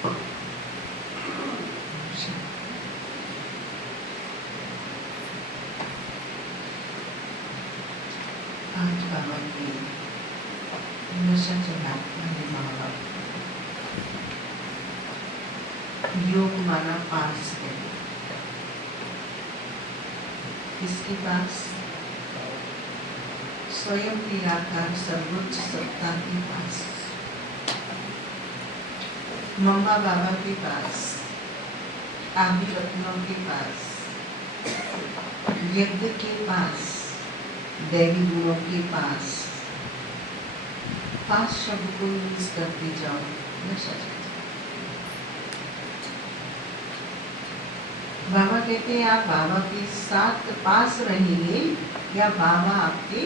आज बाबा की नशा चढ़ाने वाले माँ बाप योग माना पास है। इसके पास स्वयं निराकार सर्वोच्च सत्ता के पास, मम्मा बाबा के पास, आदि रत्नों के पास, यज्ञ के पास, दैवी गुणों के पास शब्द को यूज करते जाओ, नशा चढ़ जाए। बाबा कहते हैं आप बाबा के साथ पास रहेंगे या बाबा आपके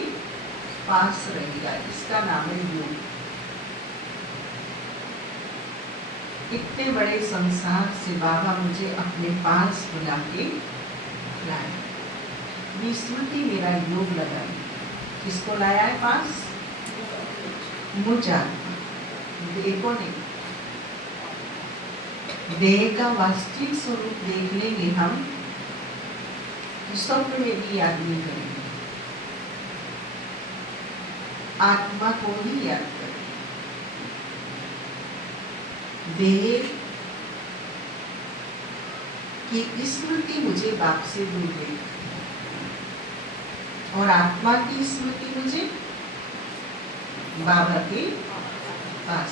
पास रहेगा, इसका नाम है योग। इतने बड़े संसार से बाबा मुझे अपने पास बुला के लाए, विस्मृति मेरा योग लगाई। किसको लाया है पास? मुझे देखो नहीं, देह का वास्तविक स्वरूप देख लेंगे हम, स्वप्न में भी याद नहीं करेंगे, आत्मा को ही याद करें। देह की स्मृति मुझे बाप से दूर गई और आत्मा की स्मृति मुझे बाबा के पास।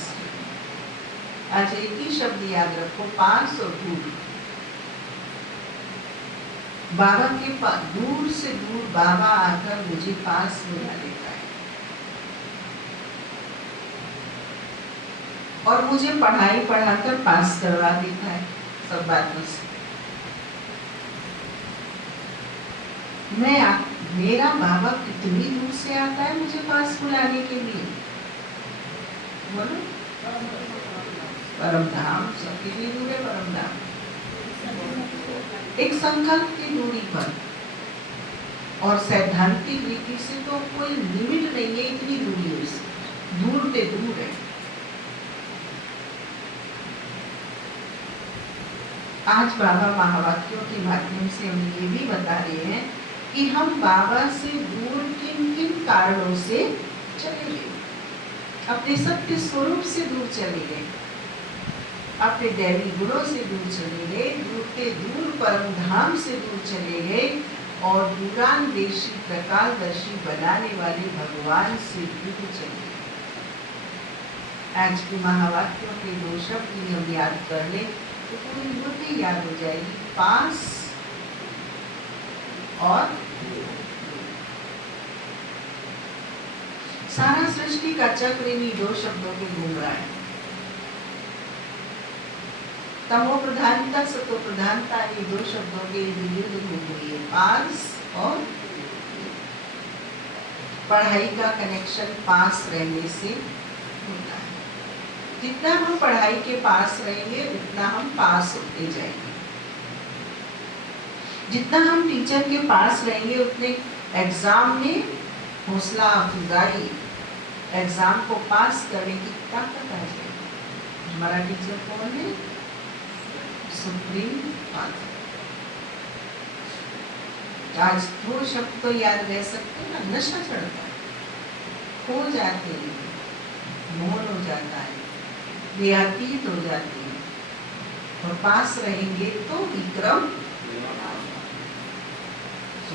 आज एक ही शब्द याद रखो, पास और दूर। बाबा के पास, दूर से दूर बाबा आकर मुझे पास बुला लेता है और मुझे पढ़ाई पढ़ाकर पास करवा देता है सब बातों से। मेरा बाबा कितनी दूर से आता है मुझे पास बुलाने के लिए, बोलो। परम धाम सब कितनी दूर है? परम धाम एक संकल्प की दूरी पर, और सैद्धांतिक रीति से तो कोई लिमिट नहीं है, इतनी दूरी है, दूर पे दूर है। आज बाबा महावाक्यों के माध्यम से हम ये भी बता रहे हैं कि हम बाबा से दूर किन किन कारणों से चले गए। अपने सत्य स्वरूप से दूर चले गए, अपने दैवी गुणों से दूर चले गए, दूर के दूर परम धाम से दूर चले गए और दूरांदेशी प्रकाशदर्शी बनाने वाले भगवान से दूर चले गए। आज के महावाक्यों के दो शब्द हम याद कर ले तो पूरी मूर्ति याद हो जाएगी, पास और सारा सृष्टि का चक्र इन्हीं दो शब्दों के घूम रहा है। तमो प्रधानता सतो प्रधानता, ये दो शब्दों के विरुद्ध घूम रही है, पास और पढ़ाई का कनेक्शन पास रहने से होता है। जितना हम पढ़ाई के पास रहेंगे उतना हम पास होते जाएंगे, जितना हम टीचर के पास रहेंगे उतने एग्जाम में हौसला अफजाई, एग्जाम को पास करने की ताकत आ जाएगी। हमारा टीचर कौन है? Supreme father. आज दो शब्द तो याद रह सकते ना, नशा चढ़ता है, खो जाते हैं, मोहन हो जाता है, बेअतीत हो जाते हैं, और पास रहेंगे तो विक्रम।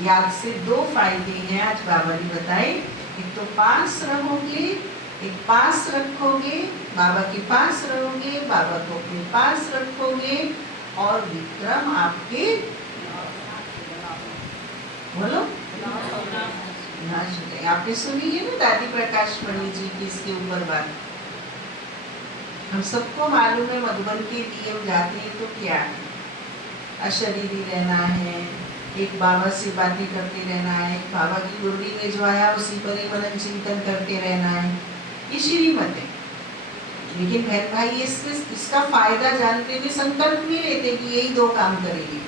याद से दो फायदे हैं आज बाबा ने बताए, एक तो पास रहोगे, एक पास रखोगे, बाबा के पास रहोगे, बाबा को अपने पास रखोगे और विक्रम आपके बोलो नाश हो जाए। आपने सुनी है ना दादी प्रकाश मणि जी की इसके ऊपर बात। हम सबको मालूम है मधुबन के लिए हम जाते हैं तो क्या है, अशरीरी रहना है, एक बाबा से बातें करते रहना है, बाबा की मुरली में जो आया उसी पर ही मनन चिंतन करते रहना है, ये श्रीमत है। लेकिन बहन भाई इसका फायदा जानते हुए संकल्प नहीं लेते कि यही दो काम करेंगे,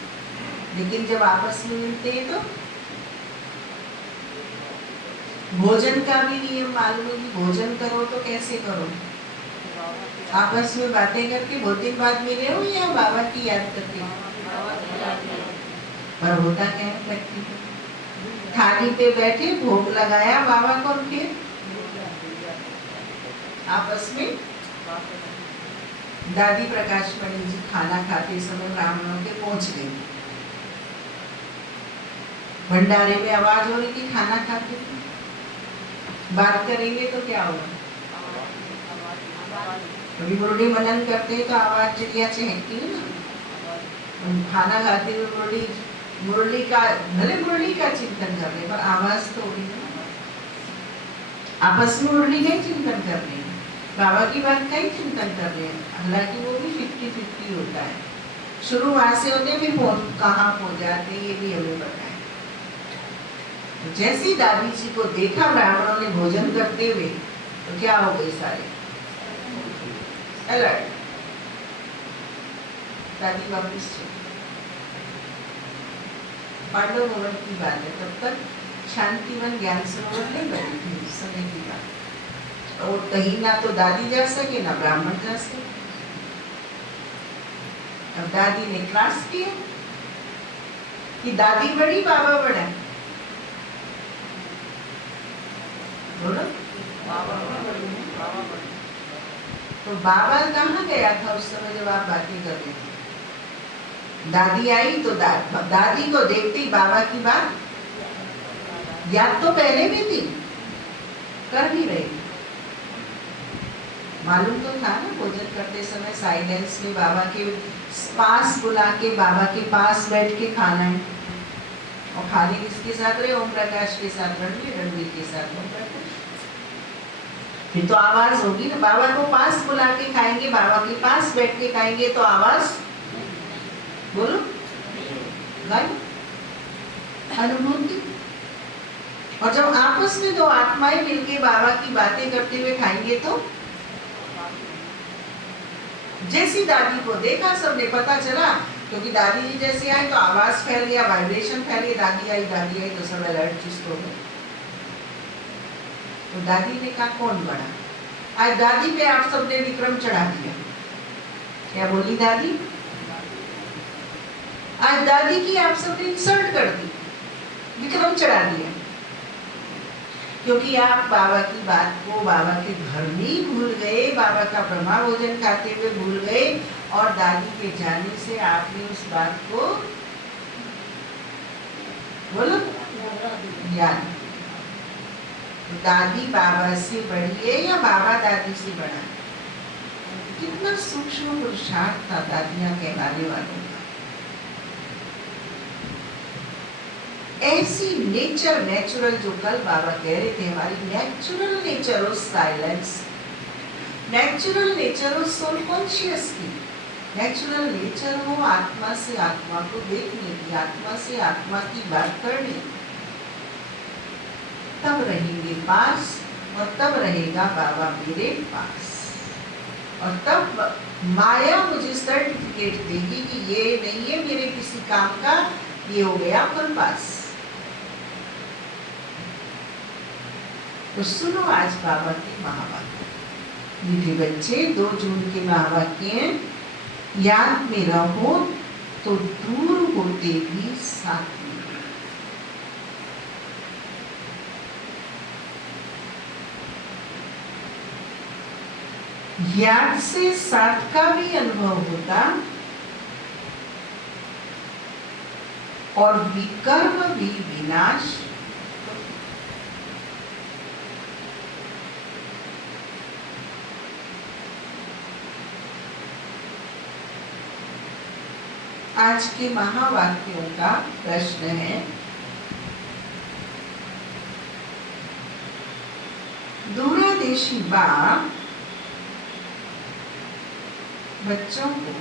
लेकिन जब आपस में मिलते हैं तो भोजन का भी नियम मालूम है कि भोजन करो तो कैसे करो, आपस में बातें करके बहुत दिन बाद मिले हो या बाबा की याद करके? पर होता क्या है प्रैक्टिकल? थाली पे बैठे भोग लगाया बाबा को, फिर आपस में दादी प्रकाश मणि जी खाना खाते समय ब्राह्मणों के पहुंच गई। भंडारे में आवाज हो रही थी, खाना खाते थे, बात करेंगे तो क्या होगा? कभी मुरली मनन करते हैं तो आवाज चिड़िया चहकती है ना। खाना खाते हुए मुरली का, भले मुरली का चिंतन कर रहे पर आवाज तो हो रही है। आपस में मुरली का ही चिंतन कर रहे हैं, बाबा की बात का ही चिंतन कर रहे हैं। हालांकि वो भी 50-50 होता है। शुरू वहां से होते भी कहाँ पहुंच जाते ये भी हमें पता है। तो जैसी दादी जी को देखा ब्राह्मणों ने भोजन करते हुए तो क्या हो गए सारे अलर्ट। दादी वापिस पांडव भवन की बात है, तब तक शांतिवन ज्ञान सरोवर नहीं बनी थी उस समय की बात। और कहीं ना तो दादी जा सके ना ब्राह्मण जा सके। अब दादी ने क्लास किया कि दादी बड़ी बाबा बड़ा। बोलो तो बाबा कहाँ गया था उस समय जब आप बातें कर रहे थे? दादी आई तो दादी को देखते ही बाबा की बात याद तो पहले भी थी, कर भी रही। मालूम तो था ना भोजन करते समय साइलेंस में बाबा के पास बुला के बाबा के पास बैठ के खाना है। और खाने किसके साथ रहे? ओम प्रकाश के साथ, रणवीर के साथ ओम प्रकाश। फिर तो आवाज होगी ना, बाबा को पास बुला के खाएंगे, बाबा के पास बैठ के खाएंगे तो आवाज बोलो अनुभूति। और जब आपस में दो आत्माएं मिलके बाबा की बातें करते हुए खाएंगे तो जैसी दादी को देखा सबने पता चला, क्योंकि दादी जी जैसे आए तो आवाज फैल गया, वाइब्रेशन फैल गई, दादी आई तो सब अलर्ट चुस्त हो गए। तो दादी ने कहा कौन बड़ा? आज दादी पे आप सबने विक्रम चढ़ा दिया। क्या बोली दादी? आज दादी की आप सबने इंसल्ट कर दी, विक्रम चढ़ा दिया, क्योंकि आप बाबा की बात को बाबा के घर में ही भूल गए, बाबा का ब्रह्मा भोजन खाते हुए भूल गए, और दादी के जाने से आपने उस बात को बोलो याद। दादी बाबा से बड़ी है या बाबा दादी से बड़ा? कितना सूक्ष्म पुरुषार्थ था दादियां कहलाने वालों का। ऐसी नेचर नेचुरल, जो कल बाबा कह रहे थे, हमारी natural nature of silence, natural nature of soul conscious की, नेचुरल नेचर हो आत्मा से आत्मा को देखने की, आत्मा से आत्मा की बात करने की। तब रहेंगे पास और तब रहेगा बाबा मेरे पास, और तब माया मुझे सर्टिफिकेट देगी कि ये नहीं है मेरे किसी काम का, ये हो गया फल पास। तो सुनो आज बाबा के महावाक्य। मीठे बच्चे, 2 जून के महावाक्य याद में रहो तो दूर होते भी साथ में। याद से साथ का भी अनुभव होता और विकर्म भी विनाश। आज के महावाक्यों का प्रश्न है, दूरदेशी बाप बच्चों को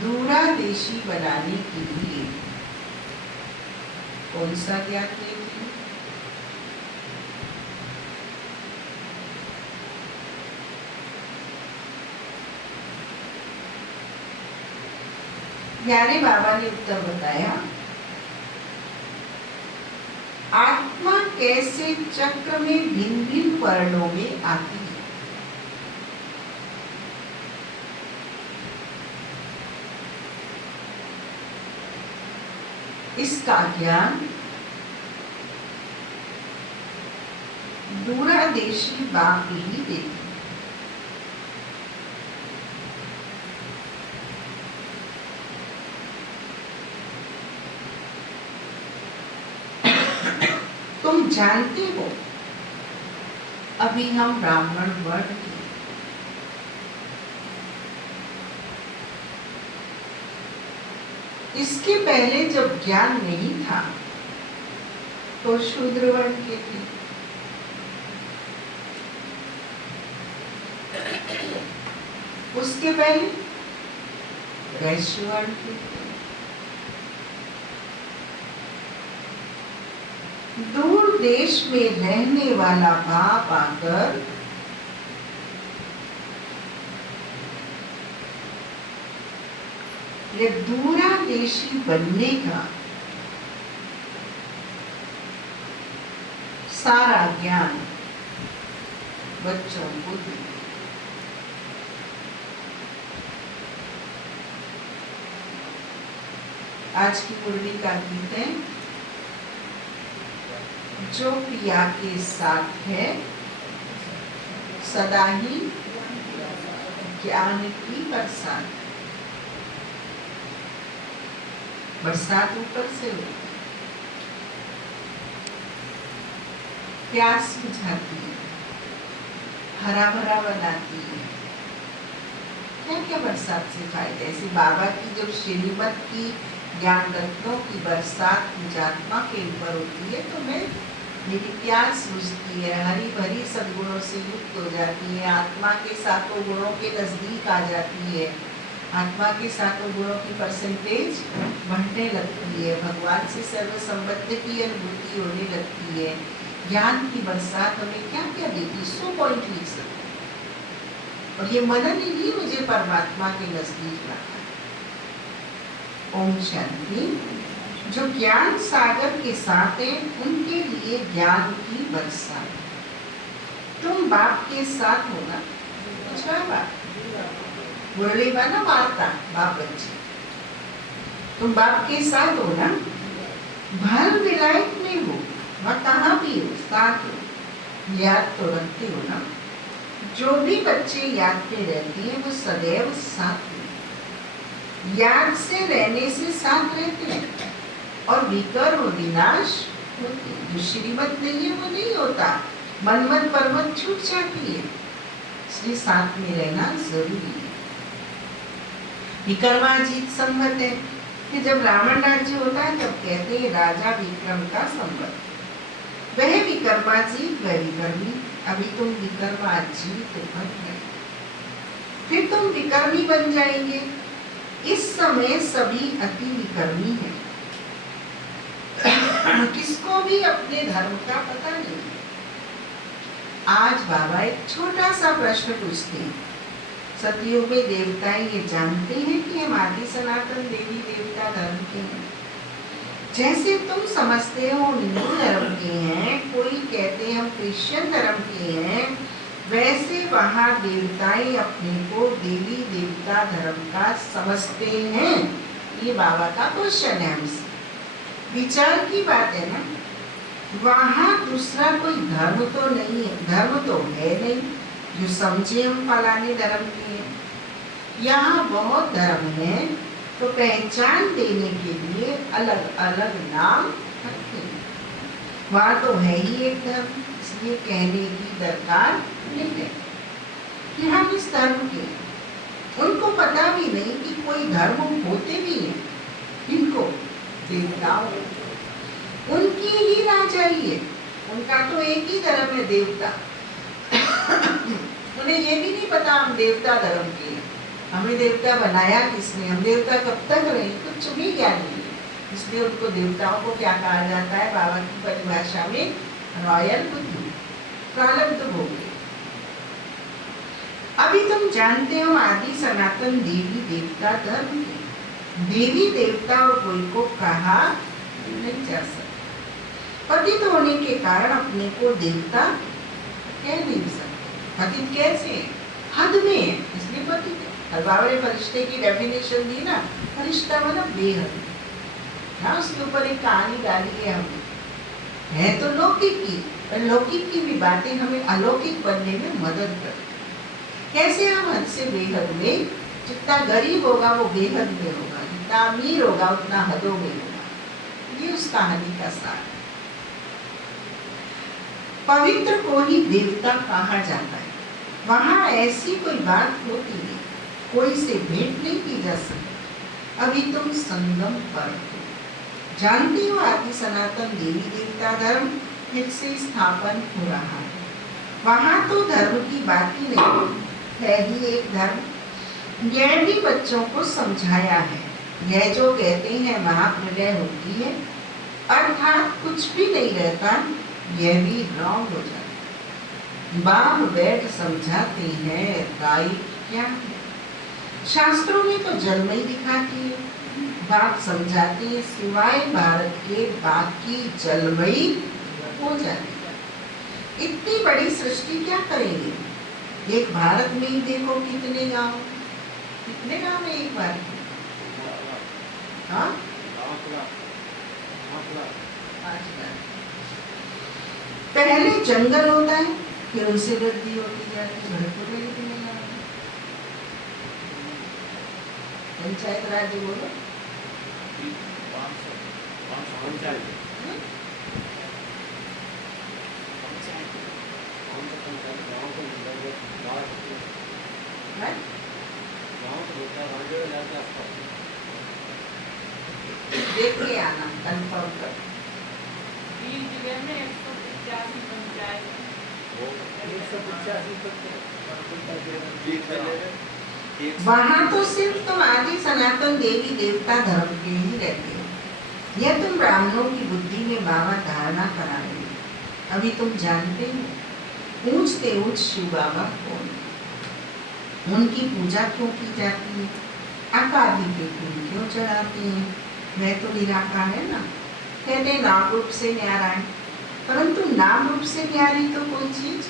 दूरदेशी बनाने के लिए कौन सा ज्ञान देती है? ज्ञानी बाबा ने उत्तर बताया, आत्मा कैसे चक्र में भिन्न भिन्न वर्णों में आती है। इसका ज्ञान दूरादेशी बाप ही देते। तुम जानते हो अभी हम ब्राह्मण वर्ण के, इसके पहले जब ज्ञान नहीं था तो शूद्र वर्ण के थे। उसके पहले वैश्य वर्ण के थे। दूर देश में रहने वाला बाप आकर ये दूरादेशी बनने का सारा ज्ञान बच्चों को दिया। आज की मुरली का गीत है, जो प्रिया के साथ है सदा ही ज्ञान की बरसात। बरसात ऊपर से हो, प्यास बुझाती है, हरा भरा बनाती है। क्या क्या बरसात से फायदे? ऐसे बाबा की जब श्रीमत की ज्ञान रत्नों की बरसात निजात्मा के ऊपर होती है तो मेरी प्यास बुझती है, हरी भरी सद्गुणों से युक्त हो जाती है, आत्मा के सातों गुणों के नजदीक आ जाती है, आत्मा के सातों गुणों की परसेंटेज बढ़ने लगती है, भगवान से सर्व संबंध की अनुभूति होने लगती है। ज्ञान की बरसात हमें क्या क्या देती? 100 पॉइंट लिख सकते, और ये मनन ही मुझे परमात्मा के नजदीक रखा। ओम शांति। जो ज्ञान सागर के साथ है उनके लिए ज्ञान की बरसात। तुम बाप के साथ हो ना, मुरली बना वार्ता बाप बच्चे, तुम बाप के साथ हो ना, भर विलायत में हो, वह कहाँ भी हो, साथ हो, याद तो रखते हो ना। जो भी बच्चे याद में रहते हैं वो सदैव साथ हो, याद से रहने से साथ रहते हैं, और विकर और विनाश होते हैं। जो श्रीमत नहीं है वो नहीं होता, मनमत परमत छूट जाती है, इसलिए साथ में रहना जरूरी है। विक्रमाजीत संवत है कि जब रावण राज्य होता है तब कहते हैं राजा विक्रम का संवत। वह विक्रमाजीत वह विक्रमी, अभी तुम विक्रमाजीत बन गए, फिर तुम विक्रमी बन जाएंगे। इस समय सभी अति विक्रमी हैं, किसको भी अपने धर्म का पता नहीं। आज बाबा एक छोटा सा प्रश्न पूछते हैं, सतयुग में देवताएं ये जानते हैं कि हम आदि सनातन देवी देवता धर्म के हैं? जैसे तुम समझते हो हिंदू धर्म के हैं, कोई कहते हैं हम क्रिश्चियन धर्म के हैं, वैसे वहाँ देवताएं अपने को देवी देवता धर्म का समझते हैं। ये बाबा का क्वेश्चन है हमसे, विचार की बात है ना। वहाँ दूसरा कोई धर्म तो नहीं है, धर्म तो है नहीं जो समझे हम फलाने धर्म के हैं। यहाँ बहुत धर्म है, तो पहचान देने के लिए अलग अलग नाम रखते हैं। वहाँ तो है ही एक धर्म, इसलिए कहने की दरकार नहीं है कि हम इस धर्म के। उनको पता भी नहीं कि कोई धर्म होते भी हैं, इनको देवताओं, उनकी ही राजाई है, उनका तो एक ही धर्म है देवता। उन्हें ये भी नहीं पता हम देवता धर्म के हैं, हमें देवता बनाया किसने, हम देवता कब तक रहे, कुछ भी ज्ञान नहीं है। इसलिए उनको देवताओं को क्या कहा जाता है बाबा की परिभाषा में? रॉयल बुद्धि, प्रारब्ध भोगी। अभी तुम जानते हो आदि सनातन देवी देवता धर्म के, देवी देवता और कोई को कहा नहीं जा सकता। पतित होने के कारण अपने को देवता कह नहीं सकते। पतित कैसे? हद में है, इसलिए पतित है। बाबा ने फरिश्ते की डेफिनेशन दी ना, फरिश्ता मतलब बेहद। हाँ, उसके ऊपर एक कहानी डाली है हमने, है तो लौकिक की, पर लौकिक की भी बातें हमें अलौकिक बनने में मदद करती। कैसे हम हद से बेहद में, जितना गरीब होगा वो बेहद में होगा, जितना अमीर होगा उतना हदों में होगा। ये उस कहानी का सार है। पवित्र को ही देवता कहा जाता है। वहां ऐसी कोई बात होती नहीं, कोई से भेंट नहीं की जा सकती। अभी तुम संगम पर हो। जानती हो आदि सनातन देवी देवता धर्म फिर से स्थापन हो रहा है। वहां तो धर्म की बात ही नहीं है, ही एक धर्म। यह भी बच्चों को समझाया है। यह जो कहते हैं महाप्रलय होती है, अर्थात कुछ भी नहीं रहता, यह भी रॉन्ग हो जाता है। बाप बैठ समझाते हैं राइट क्या है। शास्त्रों में तो जलमई दिखाती है, बाप समझाते हैं सिवाय भारत के बाकी जलमई हो जाती है। इतनी बड़ी सृष्टि क्या करेंगे? एक भारत में ही देखो कितने गांव है एक बार। हाँ, पहले जंगल होता है, फिर उनसे वृद्धि होती जाती है, पंचायत राज्य बोलो। देख के आना, कंफर्म कर। वहाँ तो सिर्फ तुम आदि सनातन देवी देवता धर्म के ही रहते हो। यह तुम ब्राह्मणों की बुद्धि में बाबा धारणा करा रहे हो। अभी तुम जानते हो ऊंचते ऊंच शिव बाबा कौन, उनकी पूजा क्यों की जाती है, आकादि के फूल क्यों चढ़ाते हैं। वह तो निराकार है ना, कहते हैं नाम रूप से न्यारा है, परंतु नाम रूप से न्यारी तो कोई चीज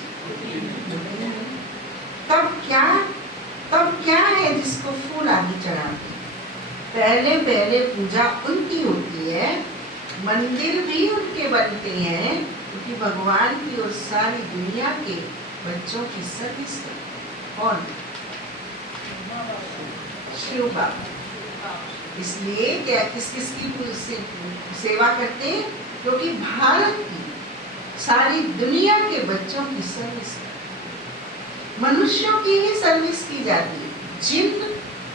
नहीं। तब क्या है जिसको फूल आदि चढ़ाते हैं? पहले पूजा उनकी होती है, मंदिर भी उनके बनते हैं, क्योंकि भगवान की और सारी दुनिया के बच्चों की सर्विस कौन? शिव बाबा। इसलिए क्या किस की सेवा करते हैं? क्योंकि भारत की सारी दुनिया के बच्चों की सर्विस, मनुष्यों की ही सर्विस की जाती है। जिन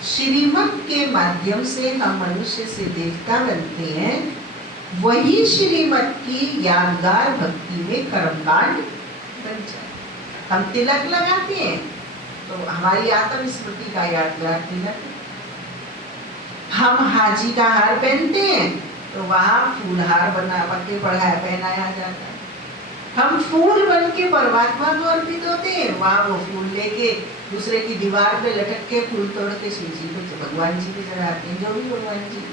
श्रीमत के माध्यम से हम मनुष्य से देवता बनते हैं, वही श्रीमत की यादगार भक्ति में कर्मकांड बन जाए। हम तिलक लगाते हैं तो हमारी आत्म स्मृति का यादगार तिलक। हम हाजी का हार पहनते हैं तो वहाँ फूलहार बना के पहनाया जाता है। हम फूल बन के परमात्मा को अर्पित होते हैं, वहाँ वो फूल लेके दूसरे की दीवार पे लटक के फूल तोड़ के शिव जी को, भगवान जी को चढ़ाते हैं, जो भी भगवान जी।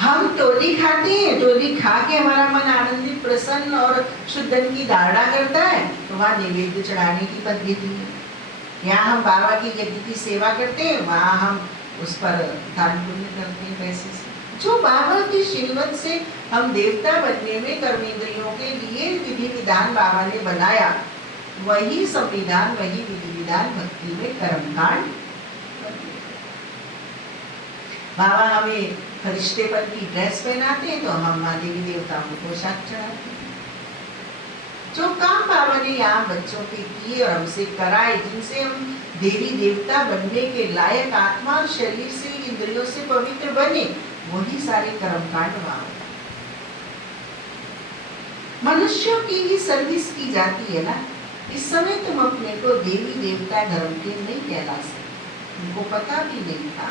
हम टोली खाते हैं, टोली खा के हमारा मन आनंदित प्रसन्न और शुद्धन की धारणा करता है, तो वहाँ नैवेद्य चढ़ाने की पद्धति है। यहाँ हम बाबा की यज्ञ की सेवा करते हैं, वहाँ हम उस पर दान पुण्य करते हैं पैसे से। जो बाबा की श्रीमत से हम देवता बनने में कर्मेंद्रियों के लिए विधि विधान बाबा ने बनाया, वही संविधान, वही विधि विधान भक्ति में कर्मकांड। बाबा हमें फरिश्तेपन की ड्रेस पहनाते हैं तो हम माँ देवी देवताओं को पोशाक चढ़ाते हैं। जो काम बाबा ने यहाँ बच्चों के किए और हमसे कराए, जिनसे हम देवी देवता बनने के लायक आत्मा और शरीर से, इंद्रियों से पवित्र बने, वही सारे कर्मकांड वहाँ। मनुष्यों की ही सर्विस की जाती है ना। इस समय तुम अपने को देवी देवता धर्म के नहीं कहला सकते। उनको पता भी नहीं था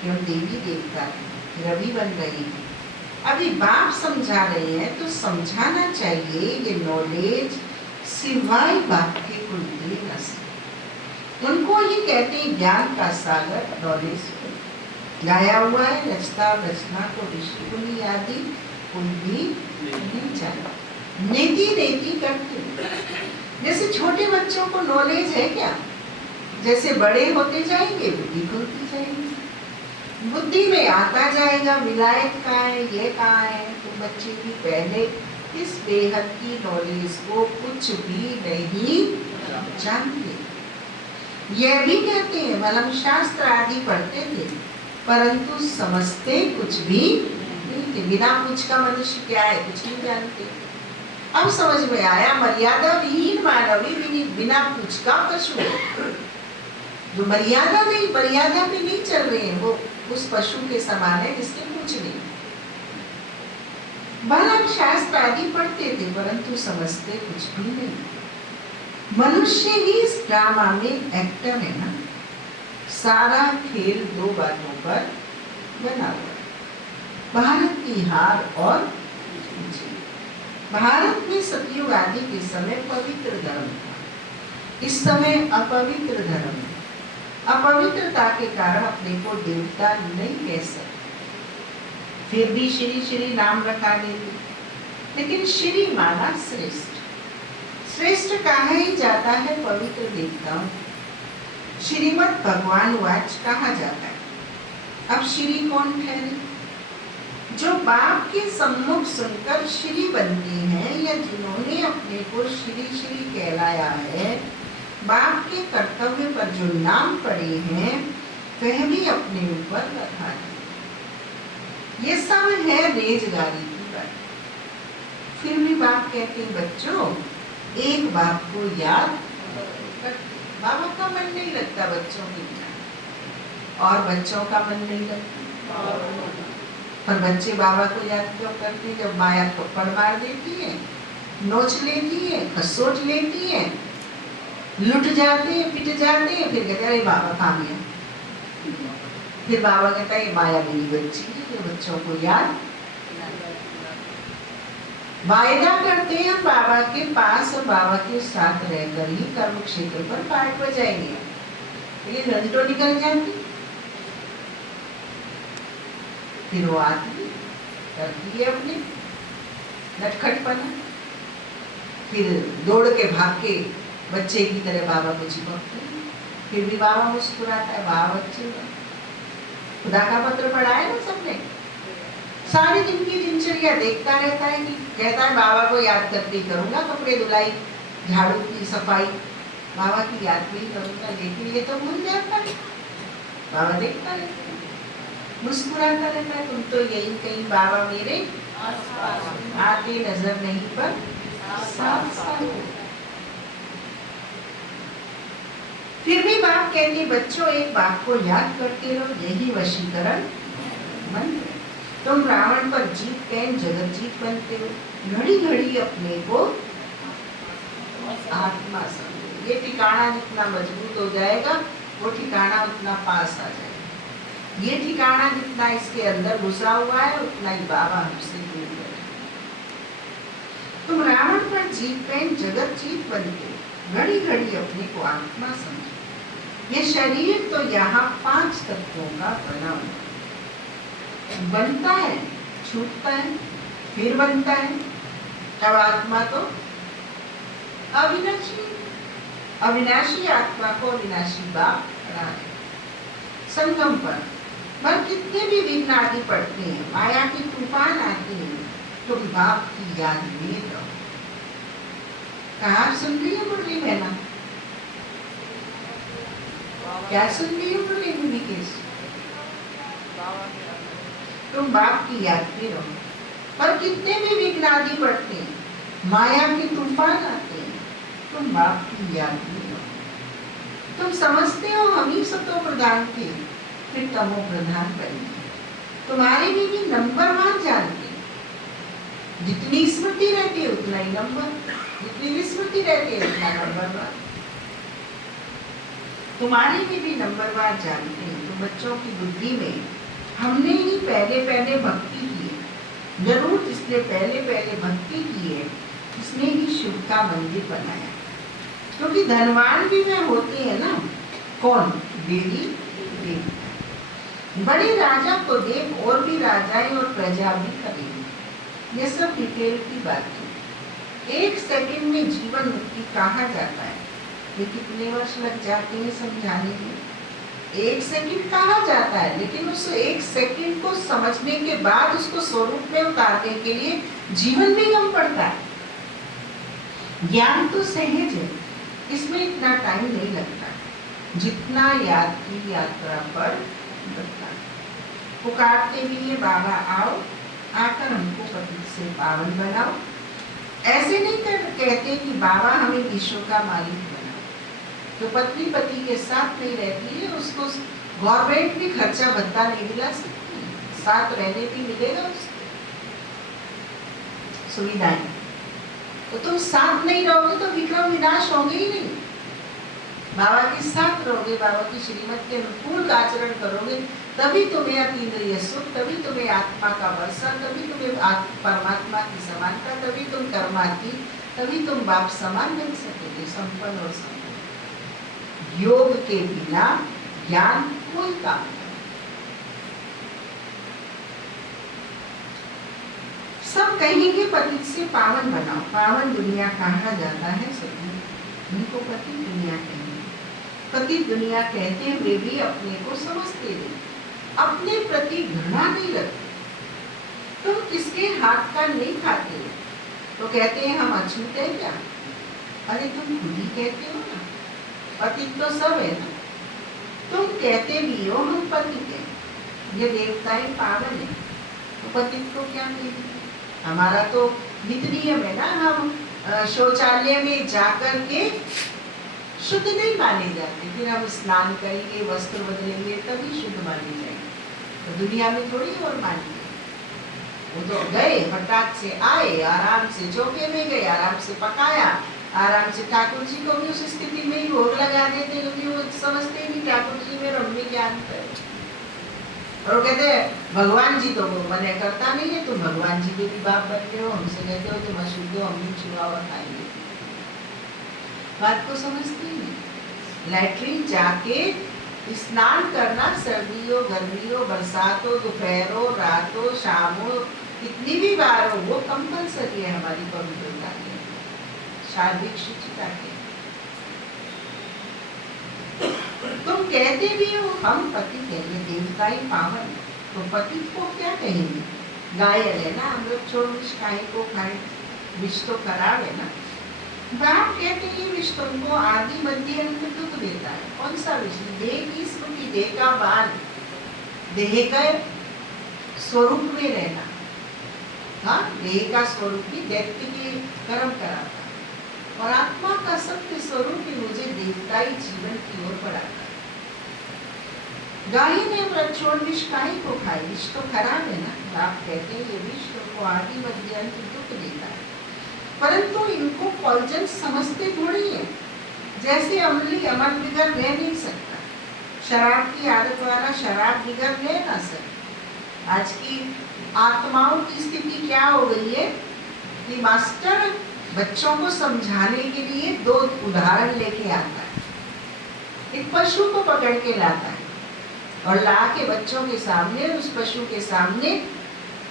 कि हम देवी देवता थे, रवि बन रही थी। अभी बाप समझा रहे हैं तो समझाना चाहिए। ये नॉलेज सिवाय बाप के कोई दे न सकते। उनको ही कहते हैं ज्ञान का सागर, नॉलेज गाया हुआ है। रचता रचना को ऋषि मुनि आदि कोई भी नहीं जानता। नीति नीति करते। जैसे छोटे बच्चों को नॉलेज है क्या, जैसे बड़े होते जाएंगे बुद्धि खुलती जाएगी। बुद्धि में आता जाएगा विलायत कहाँ है, ये कहाँ है। तो बच्चे भी पहले इस बेहद की नॉलेज को कुछ भी नहीं जानते। यह भी कहते हैं मतलब शास्त्र आदि पढ़ते थे परंतु समझते कुछ भी नहीं थे। बिना पूछ का मनुष्य क्या है कुछ नहीं जानते। अब समझ में आया मर्यादा विहीन मानवी बिना पूछ का पशु है। जो मर्यादा पे नहीं चल रहे हैं वो उस पशु के समान है जिसके पूछ नहीं। बालक शास्त्र आदि पढ़ते थे परंतु समझते कुछ भी नहीं। मनुष्य ही इस ड्रामा में एक्टर है ना। सारा खेल दो बातों पर बना हुआ है, भारत की हार और जीत। भारत में सतयुग आदि के समय पवित्र धर्म था, इस समय अपवित्र धर्म है। अपवित्रता के कारण अपने को देवता नहीं कह सकते, फिर भी श्री श्री नाम रखा देते। लेकिन श्री माना श्रेष्ठ, श्रेष्ठ कहा ही जाता है पवित्र देवताओं। श्रीमद् भगवान वाच कहा जाता है। अब श्री कौन ठहरे? जो बाप के सम्मुख सुनकर श्री बनते हैं या जिन्होंने अपने को श्री श्री कहलाया है, बाप के कर्तव्य पर जो नाम पड़े हैं वह भी अपने ऊपर रखा है। ये सब है रेजगारी की बात। फिर भी बाप कहते हैं बच्चों एक बाप को याद कर। बाबा का मन नहीं लगता बच्चों के बिना, और बच्चों का मन नहीं लगता। पर बच्चे बाबा को याद क्यों करते? जब माया थप्पड़ मार देती है, नोच लेती है, खसोच लेती है, लुट जाते हैं, पिट जाते हैं, फिर कहते हैं बाबा खा गया। फिर बाबा कहता है माया मेरी बच्ची है, जो बच्चों को याद वायदा करते हैं बाबा के पास और बाबा के साथ रहकर ही कर्म क्षेत्र पर पाठ बजाएंगे। ये घंटों निकल जाती, फिर वो आती करती है अपने नटखटपना, फिर दौड़ के भाग के बच्चे की तरह बाबा को चिपकते हैं। फिर भी बाबा मुस्कुराता है, वाह बच्चे खुदा का पत्र पढ़ा है ना सबने। सारी दिन की दिनचर्या देखता रहता है कि कहता है बाबा को याद करके करूंगा, कपड़े धुलाई, झाड़ू की सफाई, बाबा की याद भी करूंगा, लेकिन ये तो भूल जाता है। बाबा देखता रहता है, मुस्कुराता रहता है, तुम तो यही कहीं बाबा मेरे आते नजर नहीं पर साफ साफ। फिर भी बाप कहते बच्चों एक बात को याद करते रहो, यही वशीकरण मंत्र। तुम रावण पर जीत कैन जगत जीत बनते हो। घड़ी घड़ी अपने को आत्मा समझो। ये ठिकाना जितना मजबूत हो जाएगा वो ठिकाना उतना पास आ जाएगा। ये ठिकाना जितना इसके अंदर घुसा हुआ है उतना ही बाबा हमसे दूर है। तुम रावण पर जीत कैन जगत जीत बनते हो। घड़ी घड़ी अपने को आत्मा समझो। ये शरीर तो यहाँ 5 तत्वों का बना हुआ बनता है, छूटता है, फिर बनता है। अब आत्मा तो अविनाशी, अविनाशी आत्मा को अविनाशी बाप खड़ा है। संगम पर कितने भी विघ्न आदि पड़ते हैं, माया की तूफान आते हैं, तो बाप की याद में रहो। कहाँ सुन रही है मुरली बहना? क्या सुन रही हो मुरली मुनिकेश? तुम बाप की याद में रहो। पर कितने भी विघ्न आदि पड़ते हैं, माया के तूफान आते हैं, तुम बाप की याद में रहो। तुम समझते हो हम ही सतो प्रधान थे, फिर तमो प्रधान बने। तुम्हारे भी नंबरवार जानते, जितनी स्मृति रहती है उतना ही नंबर, जितनी विस्मृति रहती है उतना नंबरवार। तुम्हारे भी नंबरवार जानते हैं। तो बच्चों की बुद्धि में हमने ही पहले पहले भक्ति की है, जरूर जिसने पहले पहले भक्ति की है उसने ही शिव का मंदिर बनाया। क्योंकि धनवान भी वह होते हैं ना, कौन? देवी देवता। बड़े राजा को देख और भी राजाएं और प्रजा भी करेंगे। ये सब डिटेल की बात है। 1 सेकंड में जीवन मुक्ति कहा जाता है, ये कितने वर्ष लग जाते हैं समझाने में? एक सेकंड कहा जाता है, लेकिन उस एक सेकंड को समझने के बाद उसको स्वरूप में उतारने के लिए जीवन भी कम पड़ता है। ज्ञान तो सहज है, इसमें इतना टाइम नहीं लगता जितना याद की यात्रा पर लगता है। पुकारते भी ये बाबा आओ, आकर हमको पति से पावन बनाओ। ऐसे नहीं कहते कि बाबा हमें विश्व का मालिक बनाओ। तो पत्नी पति के साथ नहीं रहती है, उसको गवर्नमेंट भी खर्चा भत्ता नहीं दिला सकती, साथ रहने भी मिलेगा उसको सुविधाएं। तो तुम साथ नहीं रहोगे तो विक्रम विनाश होंगे ही नहीं। बाबा के साथ रहोगे, बाबा की श्रीमत के अनुकूल का आचरण करोगे, तभी तुम्हें अतीन्द्रिय सुख, तभी तुम्हें आत्मा का वर्षा, तभी तुम्हें परमात्मा की समानता, तभी तुम कर्मातीत, तभी तुम बाप समान बन सकोगे, संपन्न और संपन्न। योग के बिना ज्ञान कोई काम नहीं। सब कहेंगे पतित से पावन बनाओ। पावन दुनिया कहा जाता है सभी, उनको पति दुनिया कहेंगे। पति दुनिया कहते हुए भी अपने को समझते नहीं, अपने प्रति घृणा नहीं रखते। तुम किसके हाथ का नहीं खाते तो कहते हैं हम अछूत है क्या? अरे तुम खुद ही कहते हो ना, पति तो सब है ना। तुम कहते भी हो हम पति हैं, ये देवताएं पावन है, तो पति को क्या कहेंगे? हमारा तो नित नियम है ना, हम शौचालय में जाकर के शुद्ध नहीं माने जाते, फिर हम स्नान करेंगे, वस्त्र बदलेंगे, तभी शुद्ध माने जाएंगे। तो दुनिया में थोड़ी और मानेंगे। वो तो गए, फटाक से आए, आराम से चौके में गए, आराम से पकाया, आराम से ठाकुर जी को भी उस स्थिति में ही भोग लगा देते, क्योंकि वो समझते नहीं ठाकुर जी में और में क्या अंतर है। और वो कहते हैं भगवान जी तो वो मना करता नहीं है, तुम भगवान जी के भी बाप बनते हो, हमसे कहते हो तुम अशुद्ध हो, हम भी छुआ और खाएंगे। बात को समझती नहीं। लैट्रिन जाके स्नान करना सर्दियों, गर्मियों, बरसातों, दोपहरों, रातों, शामों, कितनी भी बार हो, वो कंपलसरी है हमारी पवित्रता के, शारीरिक शुचिता के। तुम कहते भी हो हम पति कहेंगे, देवता ही पावन, तो पति को क्या कहेंगे? गायल है ना, हम लोग छोड़ विष काहे को खाए, विष तो खराब है ना। बाप कहते हैं विष तुमको आदि मध्य अंत दुख देता है। कौन सा विष? देह की स्मृति, देह का बाल, देह का स्वरूप में रहना। हाँ, देह का स्वरूप ही दैत्य के कर्म कराता है, और आत्मा का सत्य स्वरूप ही मुझे देवताई जीवन की ओर बढ़ाता है। गाय ने व्रत छोड़ विष काहे को खाए, विष तो खराब है ना। आप कहते हैं ये विष तुमको आदि मध्य अंत दुख देता है, परंतु इनको पॉइजन समझते थोड़ी है। जैसे अमली अमल बिगर रह नहीं सकता, शराब की आदत वाला शराब बिगर रह ना सकता। आज की आत्माओं की स्थिति क्या हो गई है कि मास्टर बच्चों को समझाने के लिए दो उदाहरण लेके आता है। एक पशु को पकड़ के लाता है और ला के बच्चों के सामने, उस पशु के सामने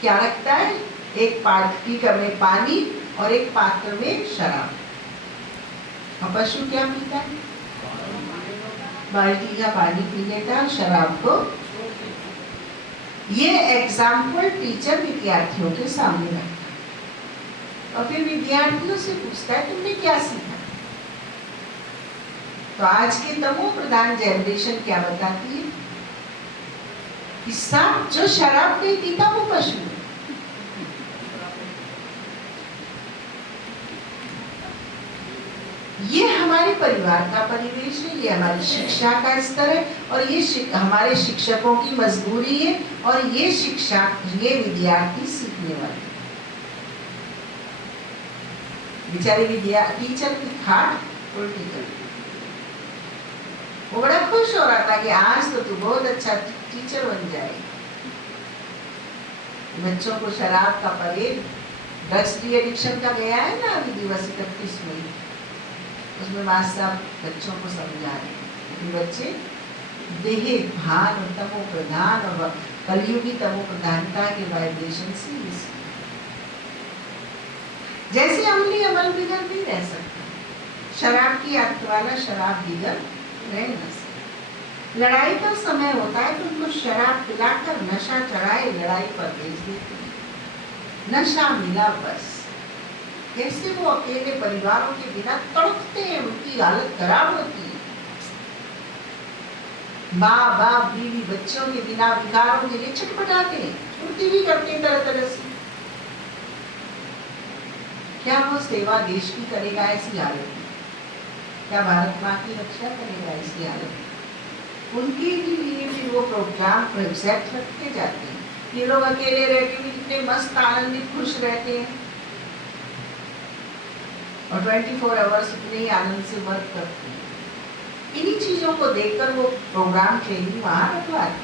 क्या रखता है? एक पात्र में पानी और एक पात्र में शराब। और पशु क्या पीता है? बाल्टी का पानी पी लेता है, शराब को। ये एग्जाम्पल टीचर विद्यार्थियों के सामने रखता है और फिर विद्यार्थियों से पूछता है तुमने क्या सीखा? तो आज के तमो प्रधान जनरेशन क्या बताती है कि सब जो शराब नहीं पीता वो पशु है। ये हमारे परिवार का परिवेश है, ये हमारी शिक्षा का स्तर है, और ये हमारे शिक्षकों की मजबूरी है, और ये शिक्षा ये विद्यार्थी सीखने वाले। बेचारे टीचर की खाट उल्टी कर, वो बड़ा खुश हो रहा था कि आज तो तू बहुत अच्छा टीचर बन जाए। बच्चों को शराब का परेड, ड्रग्स डी एडिक्शन का गया है ना अभी दिवस 31 में, उसमें मास्टर साहब बच्चों को समझा रहे हैं कि बच्चे देह भान और तमो प्रधान और कलयुगी तमो प्रधानता के वाइब्रेशन से, जैसे अमली अमल बिगड़ नहीं रह सकता, शराब की आदत वाला शराब बिगड़ रह न सकता। लड़ाई का समय होता है तो उनको शराब पिलाकर नशा चढ़ाए लड़ाई पर भेज देते हैं। नशा मिला बस। कैसे वो अकेले परिवारों के बिना तड़पते हैं, उनकी हालत खराब होती है। माँ बाप बीवी बच्चों के बिना विकारों के लिए छटपटाते हैं, छुट्टी भी करते हैं तरह तरह से। क्या वो सेवा देश की करेगा ऐसी हालत में? क्या भारत माँ की रक्षा करेगा ऐसी हालत में? उनके लिए भी वो प्रोग्राम प्रोजेक्ट रखते जाते हैं। ये लोग अकेले रह के भी कितने मस्त आनंदित खुश रहते हैं और 24 आवर्स इतने ही आनंद से वर्क करते हैं। इन्हीं चीजों को देखकर वो प्रोग्राम ट्रेनिंग वहां रखवाते।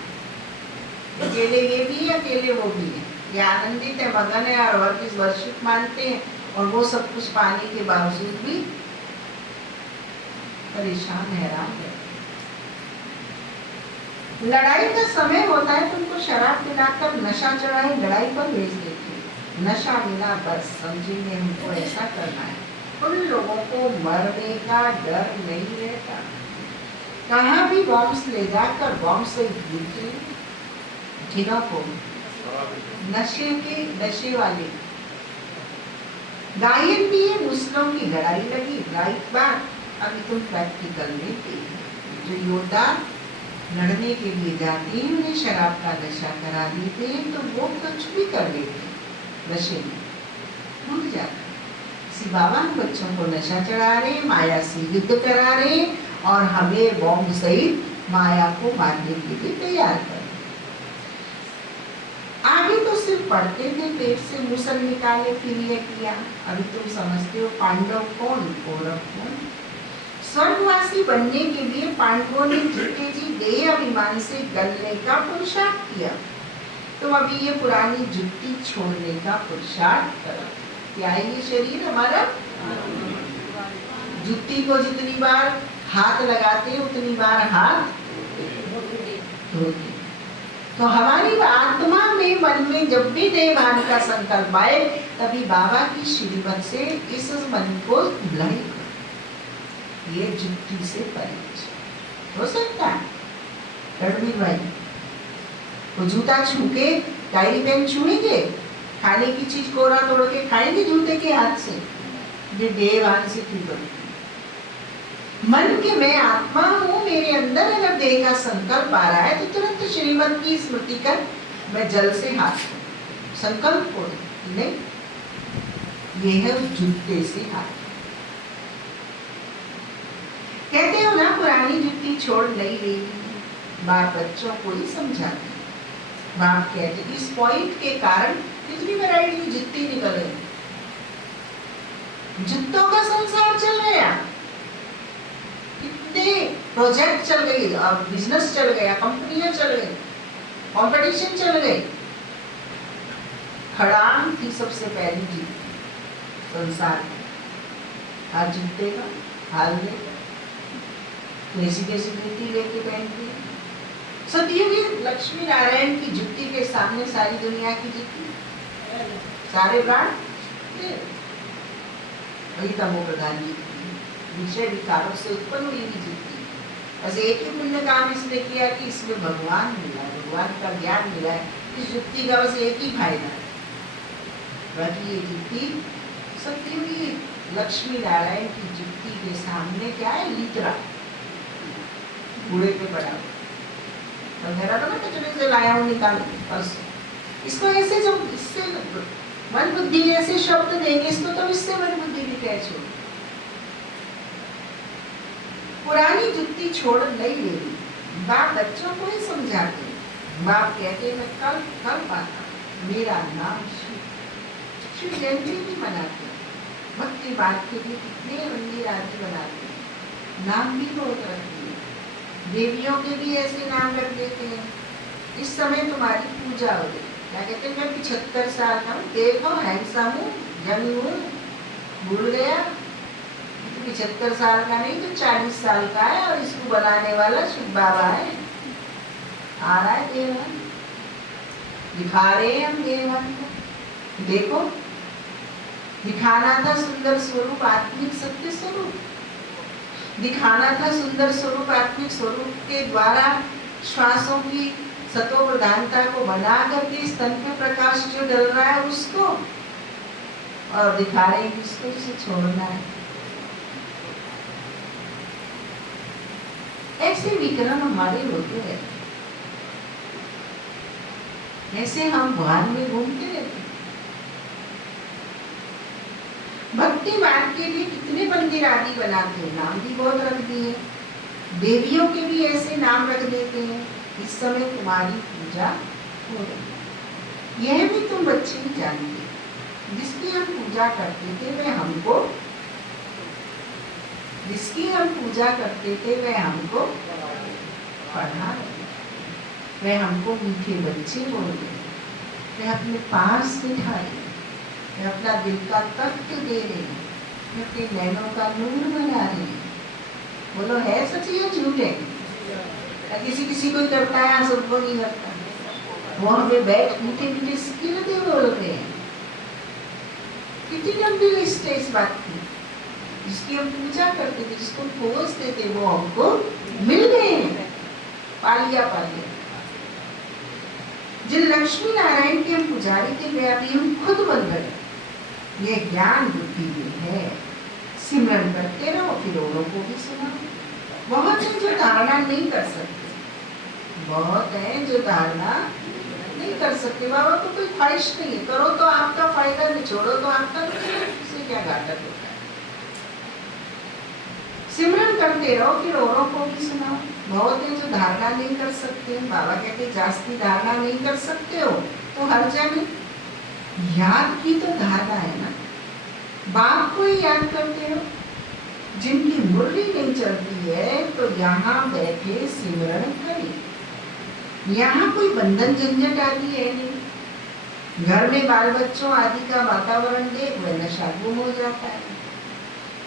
अकेले ये भी है, अकेले वो भी है। ये आनंदित है, मगन है और वर्क इज वर्शिप मानते हैं और वो सब कुछ पाने के बावजूद भी परेशान हैरान है। लड़ाई का समय होता है तो उनको शराब पिलाकर नशा चढ़ाए लड़ाई पर भेज देते हैं। नशा मिला बस, समझेंगे हमको ऐसा करना है। उन लोगों को मरने का डर नहीं रहता। कहाँ भी बॉम्ब्स ले जाकर बॉम्ब से गिरते जिनों को नशे वाले गायन भी है। मुस्लिमों की लड़ाई लगी, राइट बात। अभी तुम प्रैक्टिकल में देखो, जो योद्धा लड़ने के लिए जाते हैं उन्हें शराब का नशा करा देते हैं तो वो कुछ भी कर लेते हैं, नशे में भूल जाते हैं। इसी बाबा हम बच्चों को नशा चढ़ा रहे हैं, माया से युद्ध करा रहे हैं और हमें बॉम्ब सहित माया को मारने के लिए तैयार कर। आगे तो सिर्फ पढ़ते थे, पेट से मुसल निकाले फिर ये किया। अभी तुम समझते हो पांडव कौन, कौरव कौन। स्वर्गवासी बनने के लिए पांडवों ने जीते जी देह अभिमान से गलने का पुरुषार्थ किया। तो अभी ये पुरानी जुत्ती छोड़ने का पुरुषार्थ करो। क्या है ये शरीर हमारा? जुत्ती को जितनी बार हाथ लगाते उतनी बार हाथ धोते। तो हमारी आत्मा में, मन में जब भी देहभान का संकल्प आए तभी बाबा की श्रीमत से इस मन को लड़े। ये जुत्ती से परे हो सकता है। रणवीर भाई वो जूता छू के डायरी पेन छुएंगे, खाने की चीज कोरा तोड़ के खाएंगे जूते के हाथ से। ये देहभान से क्यों करेंगे? मन के मैं आत्मा हूँ, मेरे अंदर अगर देह का संकल्प आ रहा है तो तुरंत श्रीमत की स्मृति कर मैं जल से हाथ संकल्प को नहीं, ये है उस जूते से हाथ। कहते हो ना पुरानी जुत्ती छोड़ नहीं लेगी। बाप बच्चों को ही समझाते। बाप कहते इस पॉइंट के कारण कितनी वैरायटी की जुत्ती निकल गई। जुत्तों का संसार चल गया, कितने प्रोजेक्ट चल गई, बिजनेस चल गया, कंपनियां चल गई, कंपटीशन चल गई। खड़ांग थी सबसे पहली जुत्ती संसार में। आज जूते का हाल देखो, कैसी कैसी जुत्ती लेके पहनती है। सतयुगी लक्ष्मी नारायण की जुत्ती के सामने सारी दुनिया की जुत्ती, सारे ब्रांड वही तमो प्रधान जी विषय विकारों से उत्पन्न हुई जुत्ती। बस एक ही पुण्य काम इसने किया कि इसमें भगवान मिला, भगवान का ज्ञान मिला है। इस जुत्ती का बस एक ही फायदा, बाकी ये जुत्ती सतयुगी लक्ष्मी नारायण की जुत्ती के सामने क्या है? लीतरा कूड़े पे पड़ा और मेरा तो मैं कचरे से लाया हूँ निकाल बस। इसको ऐसे जब इससे मन बुद्धि ऐसे शब्द देंगे इसको तो इससे मन बुद्धि भी कैच हो। पुरानी जुत्ती छोड़ नहीं लेनी। बाप बच्चों को ही समझाते। बाप कहते मैं कल पाता, मेरा नाम शिव जयंती भी मनाते, भक्ति बात के लिए कितने मंदिर आदि बनाते, नाम भी बहुत रखते हैं। देवियों के भी ऐसे नाम रख देते हैं। इस समय तुम्हारी पूजा हो गई, क्या कहते हैं मैं 75 साल का हूँ, देखो हैंडसम हूँ, जंग हूँ, भूल गया 75 साल का नहीं तो 40 साल का है और इसको बनाने वाला शिव बाबा है। आ रहा है देवहन, दिखा रहे हैं हम देवहन को। देखो दिखाना था सुंदर स्वरूप, आत्मिक सत्य स्वरूप। दिखाना था सुंदर स्वरूप, आत्मिक स्वरूप के द्वारा श्वासों की सतो प्रधानता को बना करके स्तन पे प्रकाश जो डल रहा है उसको, और दिखा रहे हैं किसको, उसे छोड़ना है। ऐसे विक्रम हमारे होते हैं, ऐसे हम भान में घूमते रहते हैं। भक्ति मार्ग के लिए कितने मंदिर आदि बनाते हैं, नाम भी बहुत रख दिए, देवियों के भी ऐसे नाम रख देते हैं, इस समय तुम्हारी पूजा हो रही। यह भी तुम बच्चे ही जानते, जिसकी हम पूजा करते थे वह हमको, जिसकी हम पूजा करते थे वह हमको पढ़ा रहे, वह हमको मीठे बच्चे बोल रहे, वह अपने पास बिठा रहे, वह अपना दिल का तत्व दे रहे, वह अपने नैनों का नूर बना रहे। बोलो है सच या झूठ है? किसी किसी को करता है, सबको नहीं करता। वो हमें बैठ मीठे मीठे सिक्के बोल रहे हैं। कितनी लंबी लिस्ट है इस बात की, जिसकी हम पूजा करते थे, जिसको खोजते थे, वो हमको मिल गए, पालिया पालिया। जिन लक्ष्मी नारायण के हम पुजारी थे वे अभी हम खुद बन गए। ये ज्ञान बुद्धि में है, सिमरन करते रहो, फिर औरों को भी सुनाओ। बहुत है जो धारणा नहीं कर सकते, बहुत है जो धारणा नहीं कर सकते। बाबा को कोई ख्वाहिश नहीं है, करो तो आपका फायदा, नहीं छोड़ो तो आपका नुकसान, इससे क्या घाटा होता है। सिमरन करते रहो, फिर औरों को भी सुनाओ। बहुत है जो धारणा नहीं कर सकते, बाबा कहते जास्ती धारणा नहीं कर सकते हो तो हर जगह याद की तो धारणा है ना, बाप को ही याद करते हो। जिनकी मुरली नहीं चलती है तो यहाँ बैठे सिमरन करें, यहाँ कोई बंधन झंझट आदि है नहीं। घर में बाल बच्चों आदि का वातावरण देख वह नशा गुम हो जाता है।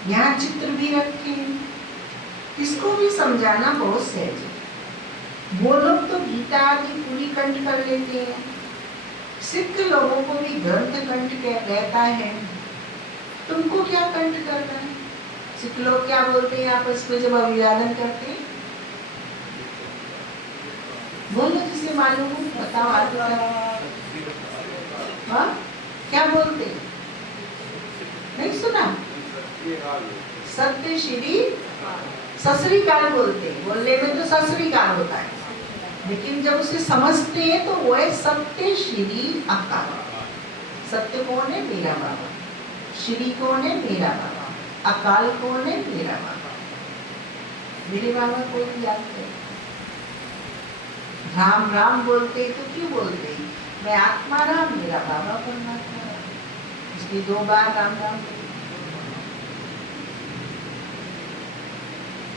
यहाँ चित्र भी रखे, इसको भी समझाना बहुत सहज है। वो लोग तो गीता आदि पूरी कंठ कर लेते हैं, सिद्ध लोगों को भी ग्रंथ कंठ रहता है, तुमको क्या कंठ करना है? सिख लोग क्या बोलते हैं आपस में जब अभिवादन करते हैं? बोलो जिसे मालूम हो, बताओ आगे। हाँ क्या बोलते हैं? नहीं सुना? सत्य श्री ससरीकाल बोलते हैं, बोलने में तो ससरीकाल होता है, लेकिन जब उसे समझते हैं तो वो है सत्य श्री अकाल। सत्य कौन है? मेरा बाबा। श्री कौन है? मेरा बाबा। अकाल कौन है? मेरा बाबा। मेरे बाबा को भी याद है। राम राम बोलते तो क्यों बोलते? मैं आत्मा राम, मेरा बाबा परमात्मा राम, इसलिए 2 बार राम राम।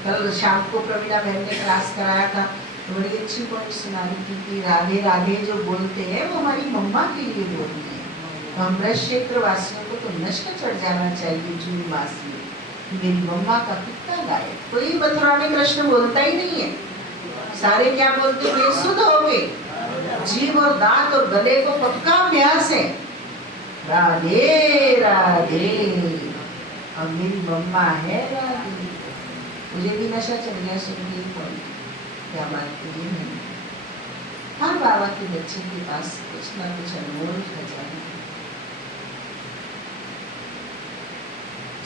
कल शाम को प्रवीणा बहन ने क्लास कराया था, तो बड़ी अच्छी पॉइंट सुना रही थी कि राधे राधे जो बोलते हैं वो हमारी मम्मा के लिए बोलते हैं। तो हम ब्रज क्षेत्र वासियों को तो नशा चढ़ जाना चाहिए जून मास में, मेरी मम्मा का कितना गाय। कोई मथुरा में कृष्ण बोलता ही नहीं है, सारे क्या बोलते हैं? शुद्ध हो गए, जीभ और दांत और गले को पक्का अभ्यास है, राधे राधे। अब मेरी मम्मा है राधे, मुझे भी नशा चढ़ गया सुन के क्या बात करिए। नहीं, हर बाबा के बच्चे के पास कुछ ना कुछ अनमोल खजाना है।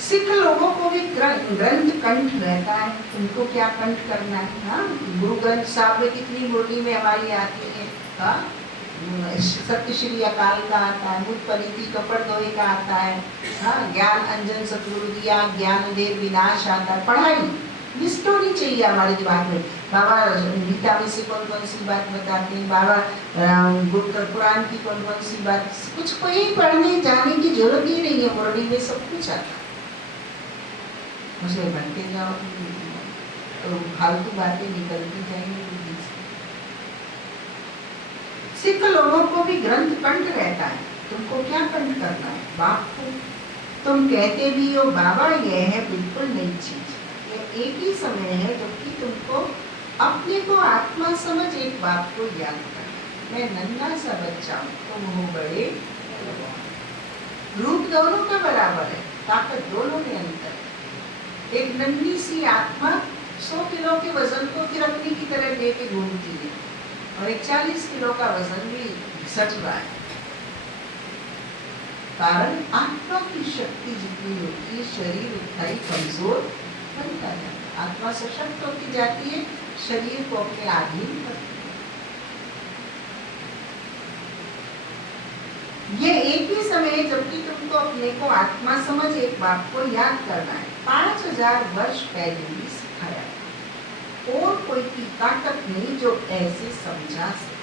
सिख लोगों को भी ग्रंथ कंठ रहता है, उनको क्या कंठ करना है? हाँ, गुरु ग्रंथ साहब में कितनी मुरली में हमारी आती है। हाँ, सत्य श्री अकाल का आता है, मुझ परिधि कपड़ दोहे का आता है। हाँ, ज्ञान अंजन सतगुरु दिया, ज्ञान देव विनाश आता है। पढ़ाई लिस्ट होनी चाहिए हमारे दिमाग में। बाबा गीता में से कौन कौन सी बात बताते हैं, बाबा गुरु कुरान की कौन कौन सी बात, कुछ कोई पढ़ने जाने की जरूरत ही नहीं है, मुरली में सब कुछ आता है। उसे बनते जाओ तो फालतू बातें निकलती जाएंगी। सिख लोगों को भी ग्रंथ कंठ रहता है, तुमको क्या कंठ करना है? बाप को तुम कहते भी हो बाबा यह है बिल्कुल नई चीज, ये एक ही समय है जबकि तुमको अपने को आत्मा समझ एक बात को याद करना। मैं नन्हा सा बच्चा हूँ, तुम हो बड़े, रूप दोनों का बराबर है, ताकत दोनों में अंतर है। एक नन्ही सी आत्मा 100 किलो के वजन को फिर अपनी की तरह लेके घूमती है और एक 40 किलो का वजन भी घिसट रहा है। कारण आत्मा की शक्ति जितनी होती है शरीर उतना ही कमजोर बनता है। आत्मा सशक्त होती जाती है, शरीर को अपने अधीन करती है। ये एक ही समय जबकि तुमको अपने को आत्मा समझ एक बात को याद करना है, 5000 वर्ष पहले भी सिखाया और कोई की ताकत नहीं जो ऐसे समझा सके,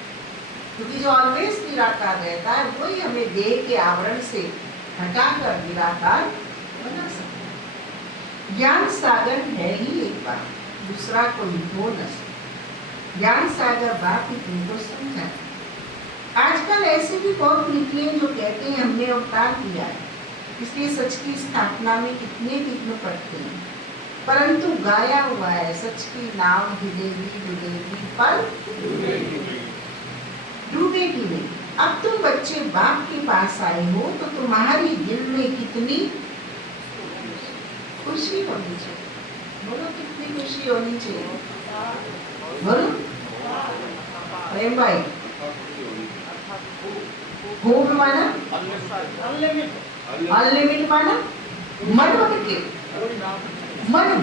क्योंकि जो ऑलवेज निराकार रहता है वही हमें देह के आवरण से हटाकर निराकार बना सकता है। ज्ञान सागर है ही एक बार, दूसरा कोई हो न सकता। ज्ञान सागर बात ही तुमको समझा। आजकल ऐसे भी बहुत निकले जो कहते हैं हमने अवतार किया है, इसलिए सच की स्थापना में कितने विघ्न पड़ते हैं, परंतु गाया हुआ है सच की नाव डूबेगी डूबेगी पर डूबेगी नहीं। अब तुम बच्चे बाप के पास आए हो तो तुम्हारी दिल में कितनी खुशी होनी चाहिए। बोलो कितनी खुशी होनी चाहिए, बोलो प्रेम भाई। खूब माना अनलिमिट माना मन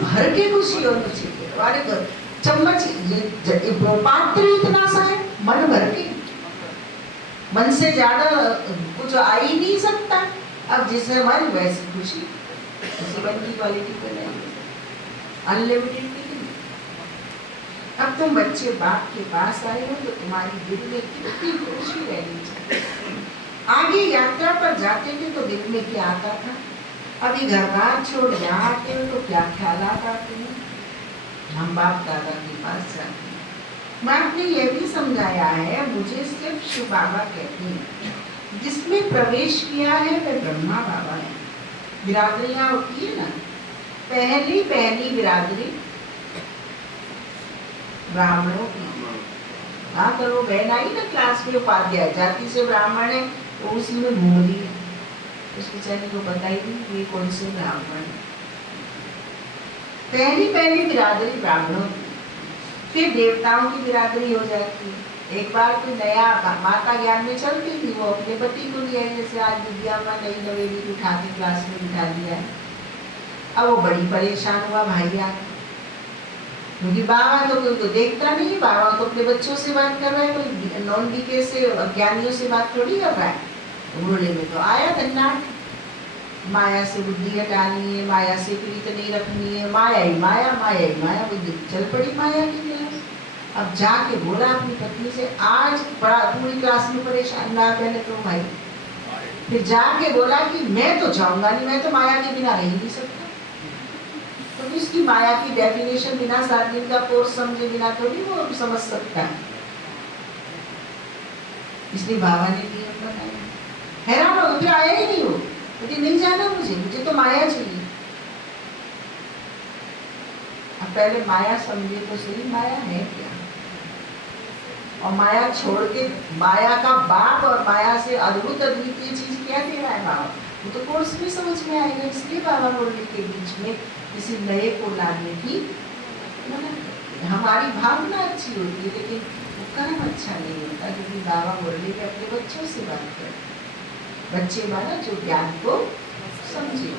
भर के खुशी होनी चाहिए। हमारे चम्मच ये पात्र इतना सा है, मन भर के, मन से ज्यादा कुछ आ ही नहीं सकता। अब जिसे हमारी वैसी खुशी उसी मन की क्वालिटी को नहीं, अनलिमिटेड की। अब तुम बच्चे बाप के पास आए हो तो तुम्हारी दिल में कितनी खुशी रहनी चाहिए। आगे यात्रा पर जाते थे तो दिल में क्या आता था, अभी घर बार छोड़ यहाँ आते हो तो क्या ख्यालात आते हैं। हम बाप दादा के पास जाते हैं। बाप ने यह भी समझाया है, मुझे सिर्फ शिव बाबा कहते हैं, जिसमें प्रवेश किया है वह ब्रह्मा बाबा है। बिरादरियां होती है ना, पहली बिरादरी ब्राह्मणों की। हाँ तो वो बहन आई ना क्लास में, उपाध्याय जाति से ब्राह्मण है तो उसी में घूम रही है, उस बेचारी को बताई नहीं ये कौन से ब्राह्मण है। पहली बिरादरी ब्राह्मणों की, फिर देवताओं की बिरादरी हो जाती है। एक बार कोई नया माता ज्ञान में चलती थी, वो अपने पति को लिया, जैसे आज विद्या में नई नवेली उठा के क्लास में बिठा दिया है। अब वो बड़ी परेशान हुआ भाई आ, क्योंकि बाबा तो कोई तो देखता नहीं, बाबा तो अपने बच्चों से बात कर रहा है, कोई नॉन बीके से अज्ञानियों से बात थोड़ी कर रहा है। घोड़े में तो आया धन्नाट, माया से बुद्धि हटानी है, माया से प्रीत नहीं रखनी है, माया ही माया बुद्धि चल पड़ी माया की क्लास। अब जाके बोला अपनी पत्नी से, आज पूरी क्लास में परेशान ना पहले तो भाई, फिर जाके बोला कि मैं तो जाऊंगा नहीं, मैं तो माया के बिना रह नहीं सकता। तो इसकी माया की डेफिनेशन बिना 7 दिन का कोर्स समझे बिना तो नहीं वो समझ सकता है। इसलिए बाबा ने नियम बनाया, हैरान हो फिर आया ही नहीं हो, लेकिन नहीं जाना मुझे तो माया चाहिए। अब पहले माया समझे तो सही, माया है क्या, और माया छोड़ के माया का बाप और माया से अद्भुत अद्वितीय चीज क्या दे रहा है बाबा, वो तो कोर्स में समझ में आएगा। इसलिए बाबा मुरली के बीच में किसी नए को लाने की हमारी भावना अच्छी होती है, लेकिन वो कर्म अच्छा नहीं होता, क्योंकि बाबा मुरली में अपने बच्चों से बात करते, बच्चे माना जो ज्ञान को समझे।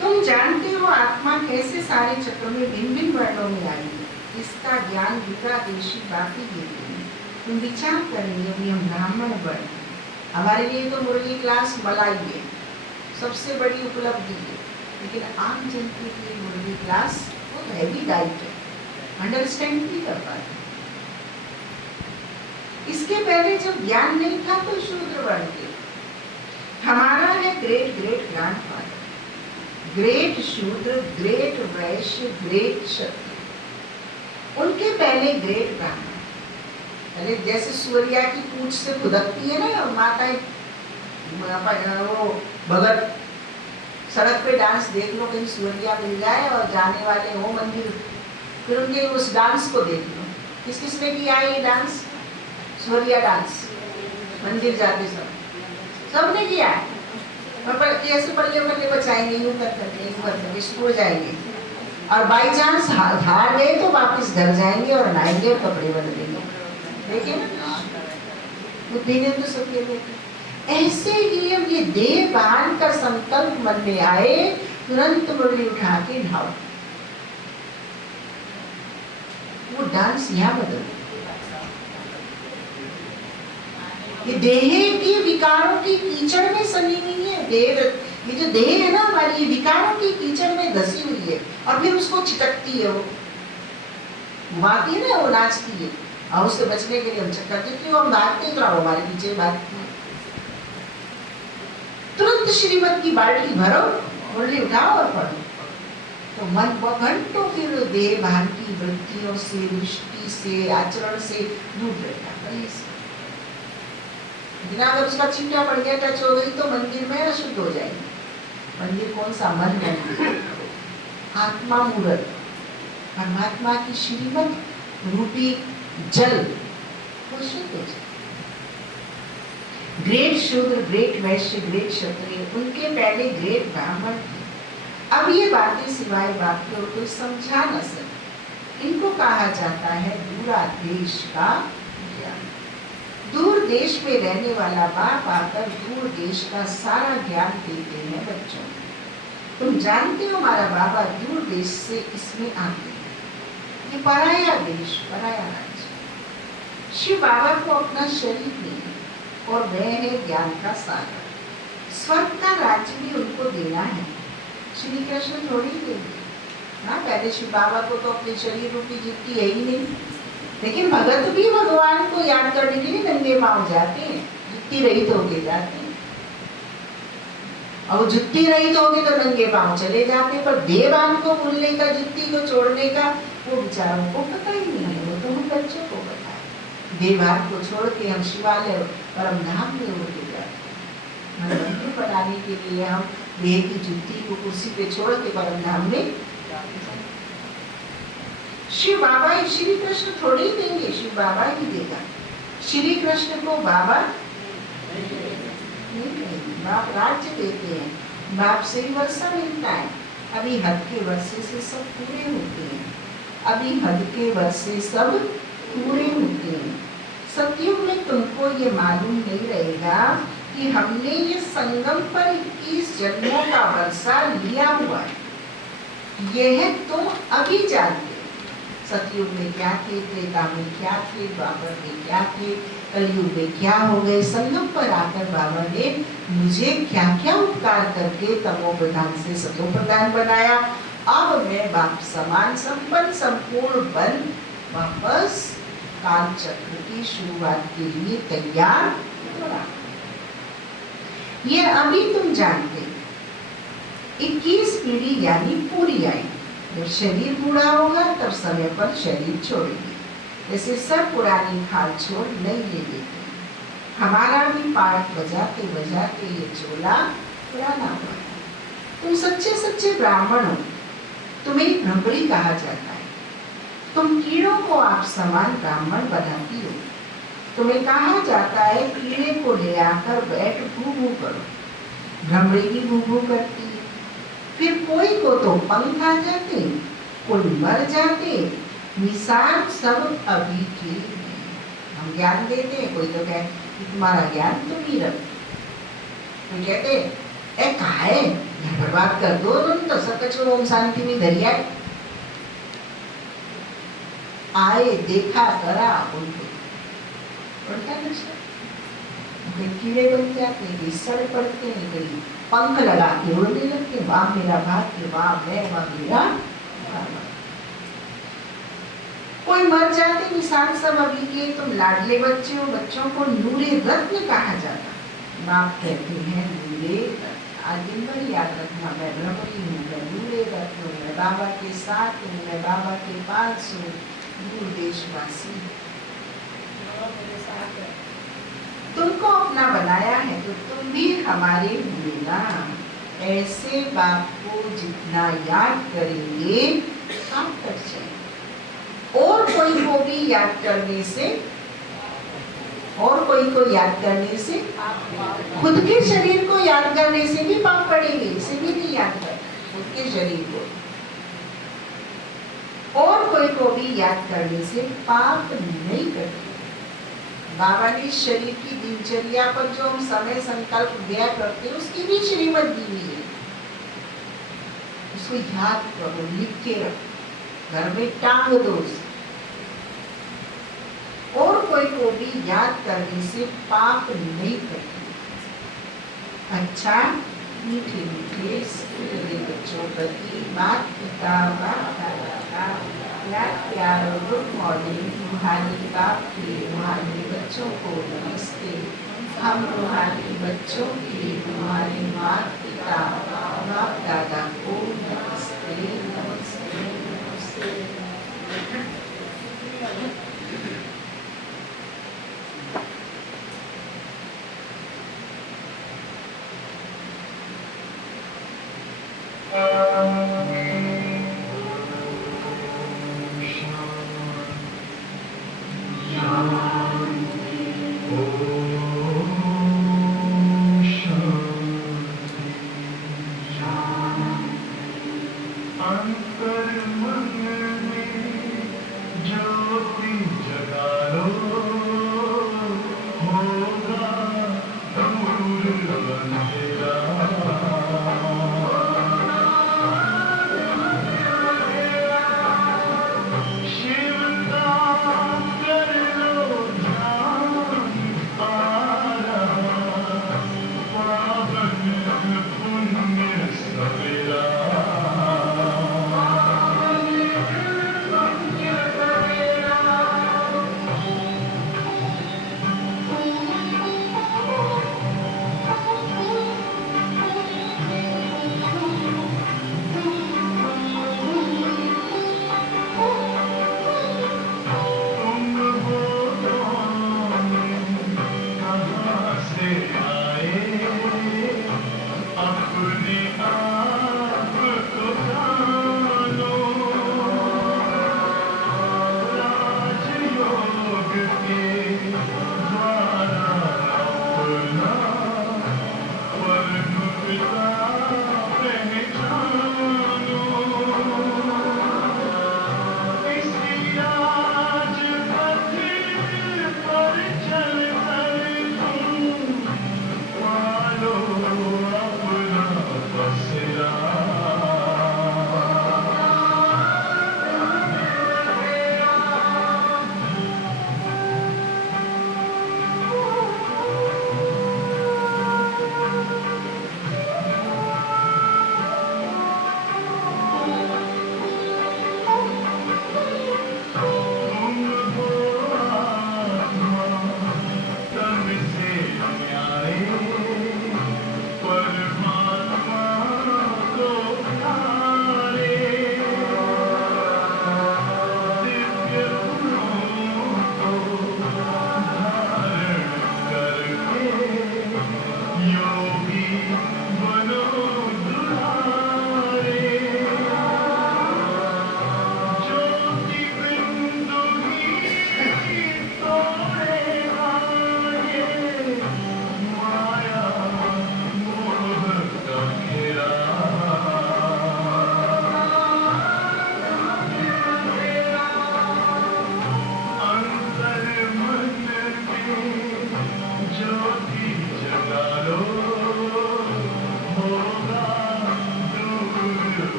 तुम जानते हो आत्मा कैसे सारे चक्र में भिन्न भिन्न वर्णों में आई है, इसका ज्ञान विकादेशी बाकी देते हैं। तुम विचार करेंगे अभी हम ब्राह्मण वर्ण, हमारे लिए तो मुरली क्लास मलाई है, सबसे बड़ी उपलब्धि है, लेकिन आम जन के लिए मुरली क्लास बहुत हैवी डाइट है, अंडरस्टैंड नहीं कर पाते। इसके पहले जब ज्ञान नहीं था तो शूद्र वर्ण के, हमारा है ग्रेट ग्रेट ग्रैंडफादर, ग्रेट शूद्र, ग्रेट वैश्य, ग्रेट क्षत्रिय, उनके पहले ग्रेट ब्राह्मण। पहले जैसे सूर्या की पूंछ से खुदकती है ना माताएं, वो भगत सड़क पे डांस देख लो, कहीं सूर्या मिल जाए और जाने वाले हो मंदिर, फिर उनके उस डांस को देख लो। किस किसने किया है ये डांस, सूर्या डांस, मंदिर जाते सब सबने किया है। ऐसे पल्ले पल्ले बचाएंगे, यूं कर करके शुरू हो जाएंगे, और बाई चांस हार गए तो वापस घर जाएंगे और नहाएंगे और कपड़े बदलेंगे। देखिए ना, बुद्धि ने तो सब ये देखा। ऐसे ही अब ये देह बांध का संकल्प मन में आए, तुरंत मुरली उठा के नहाओ। वो डांस यहाँ बदल, ये देह के विकारों की कीचड़ में सनी हुई है। देह, ये जो देह है ना हमारी, ये विकारों की कीचड़ में धसी हुई है, और फिर उसको चिटकती है, वो घुमाती है ना, वो नाचती है, और उससे बचने के लिए हम चक्कर देते, हम भागते तो हमारे पीछे भागती है। तुरंत श्रीमत की बाल्टी भरो, मुरली उठाओ और पढ़ो, तो मन घंटों फिर देह भान की वृत्तियों से, दृष्टि से, आचरण से दूर रहता है। लेकिन अगर उसका चिमटा पड़ गया, टच हो गई, तो मंदिर में अशुद्ध हो जाएगी। मंदिर कौन सा? मन मंदिर, आत्मा मूर्त, परमात्मा की श्रीमत रूपी जल, वो शुद्ध हो जाए। ग्रेट शूद्र, ग्रेट वैश्य, ग्रेट क्षत्रिय, उनके पहले ग्रेट ब्राह्मण थे। अब ये बातें सिवाय बाकी और कोई समझा न सके। इनको कहा जाता है दूरा देश का ज्ञान। दूर देश में रहने वाला बाप आकर दूर देश का सारा ज्ञान देते हैं बच्चों को। तुम जानते हो हमारा बाबा दूर देश से इसमें आते हैं। ये पराया देश, पराया राज्य। शिव बाबा को अपना शरीर नहीं, और वह है ज्ञान का सागर। स्वर्ग का राज्य भी उनको देना है, श्री कृष्ण थोड़ी देंगे ना। पहले शिव बाबा को तो अपने शरीर रूपी जुत्ती है ही नहीं, लेकिन भगत भी भगवान को याद करने के लिए नंगे पांव जाते हैं, जुत्ती रहित होके जाते हैं। और जुत्ती रहित होगे तो नंगे पांव चले जाते, पर देवान को भूलने का, जुत्ती को छोड़ने का, वो बेचारों को पता ही नहीं है। वो तो हम बच्चों को पता है। देवान को छोड़ के हम शिवालय परम धाम में उड़ के जाते हैं। मंदिर बनाने के लिए हम देह की जुत्ती को कुर्सी पे छोड़ के परम धाम में जाते। शिव बाबा ही, श्री कृष्ण थोड़ी ही देंगे, शिव बाबा ही देगा। श्री कृष्ण को बाबा नहीं, बाप राज्य देते हैं, बाप से ही वर्षा मिलता है। अभी हद के वर्षे से सब पूरे होते हैं, अभी हद के वर्षे सब पूरे होते हैं। सत्युग में तुमको ये मालूम नहीं रहेगा कि हमने ये संगम पर 21 जन्मों का वर्षा लिया हुआ है। यह तुम अभी जानते। सतयुग में क्या थे, त्रेता में क्या थे, द्वापर में क्या थे, कलयुग में क्या हो गए। संगम पर आकर बाबा ने मुझे क्या क्या उपकार करके तमो प्रधान से सतो प्रधान बनाया। अब मैं बाप समान संपन्न संपूर्ण बन वापस काल चक्र की शुरुआत के लिए तैयार हो रहा। ये अभी तुम जानते। 21 पीढ़ी यानी पूरी आई। जब शरीर बूढ़ा होगा तब समय पर शरीर छोड़ेगी। जैसे सब पुरानी खाल छोड़ नई ले लेते। हमारा भी पाठ बजाते बजाते ये चोला पुराना हुआ। तुम सच्चे सच्चे ब्राह्मण हो, तुम्हें भ्रमरी कहा जाता है। तुम कीड़ों को आप समान ब्राह्मण बनाती हो। तुम्हें कहा जाता है कीड़े को ले आकर बैठ भू भू करो। भ्रमरी भी भू भू करती है। फिर कोई को तो पंख आ जाते, कोई मर जाते। निसार सब अभी के हम ज्ञान देते हैं। कोई तो कहे तुम्हारा ज्ञान तुम ही रख। कोई कहते ए कहा है बर्बाद कर दो तुम तो सब कुछ ओम शांति में दरिया आए देखा करा उनको पड़ता नशा। कहीं कीड़े बन जाते हैं, कहीं सड़ पड़ते हैं, कहीं पंख लगा के उड़ने लगते। वाह मेरा भाग्य, वाह मैं, वाह मेरा। कोई मर जाते निशान सब अभी के। तुम लाडले बच्चे हो, बच्चों को नूरे रत्न कहा जाता। बाप कहते हैं नूरे रत्न। आज दिन भर याद रखना, मैं भ्रमरी हूँ, मैं नूरे रत्न हूँ, मैं बाबा के साथ हूँ, मैं बाबा के पास हूँ, दूर देशवासी। तुमको अपना बनाया है तो तुम भी हमारे हुए ना। ऐसे बाप को जितना याद करेंगे आप कर जाएंगे। और कोई को भी याद करने से और कोई को याद करने से, खुद के शरीर को याद करने से भी पाप पड़ेंगे, इसे भी नहीं याद कर खुद के शरीर को, और कोई को भी याद करने से पाप नहीं करते। बाबा ने शरीर की दिनचर्या पर जो हम समय संकल्प व्यय करते हैं उसकी भी श्रीमत दी हुई है, उसको याद करो, लिख के रखो, घर में टांग दो उसे। और कोई को भी याद करने से पाप नहीं करते। अच्छा, मीठे मीठे स्कूली बच्चों प्रति माता पिता बाप दादा का प्यार और गुड मॉर्निंग। रूहानी बाप के रूहानी बच्चों को नमस्ते। हम रूहानी बच्चों के रूहानी माता पिता बाप दादा को नमस्ते नमस्ते नमस्ते।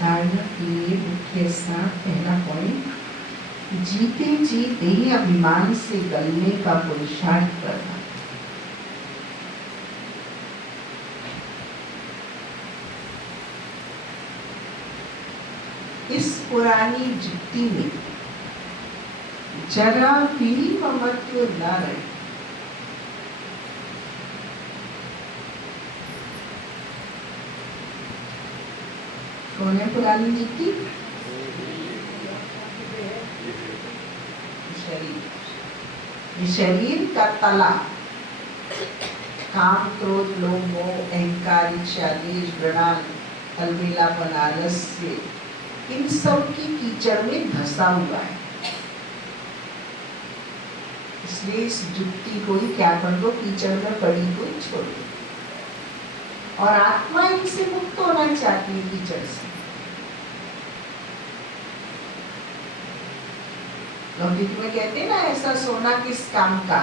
धारणा के मुख्य साथ पहला पॉइंट, जीते जी देह अभिमान से गलने का पुरुषार्थ करना। इस पुरानी जुक्ति में जरा भी ममत्व न रहे। कौन है पुरानी जुक्ति? शरीर का तला काम, क्रोध, लोभ, मोह, अहंकार, इच्छा, द्वेष, घृणा, अलबेलापन, आलस्य, इन सब की कीचड़ में धंसा हुआ है। इसलिए इस जुक्ति को ही क्या कर दो, कीचड़ में पड़ी हुई छोड़ दो। और आत्मा इनसे मुक्त होना चाहती है कीचड़ से। लौकिक में कहते हैं ना, ऐसा सोना किस काम का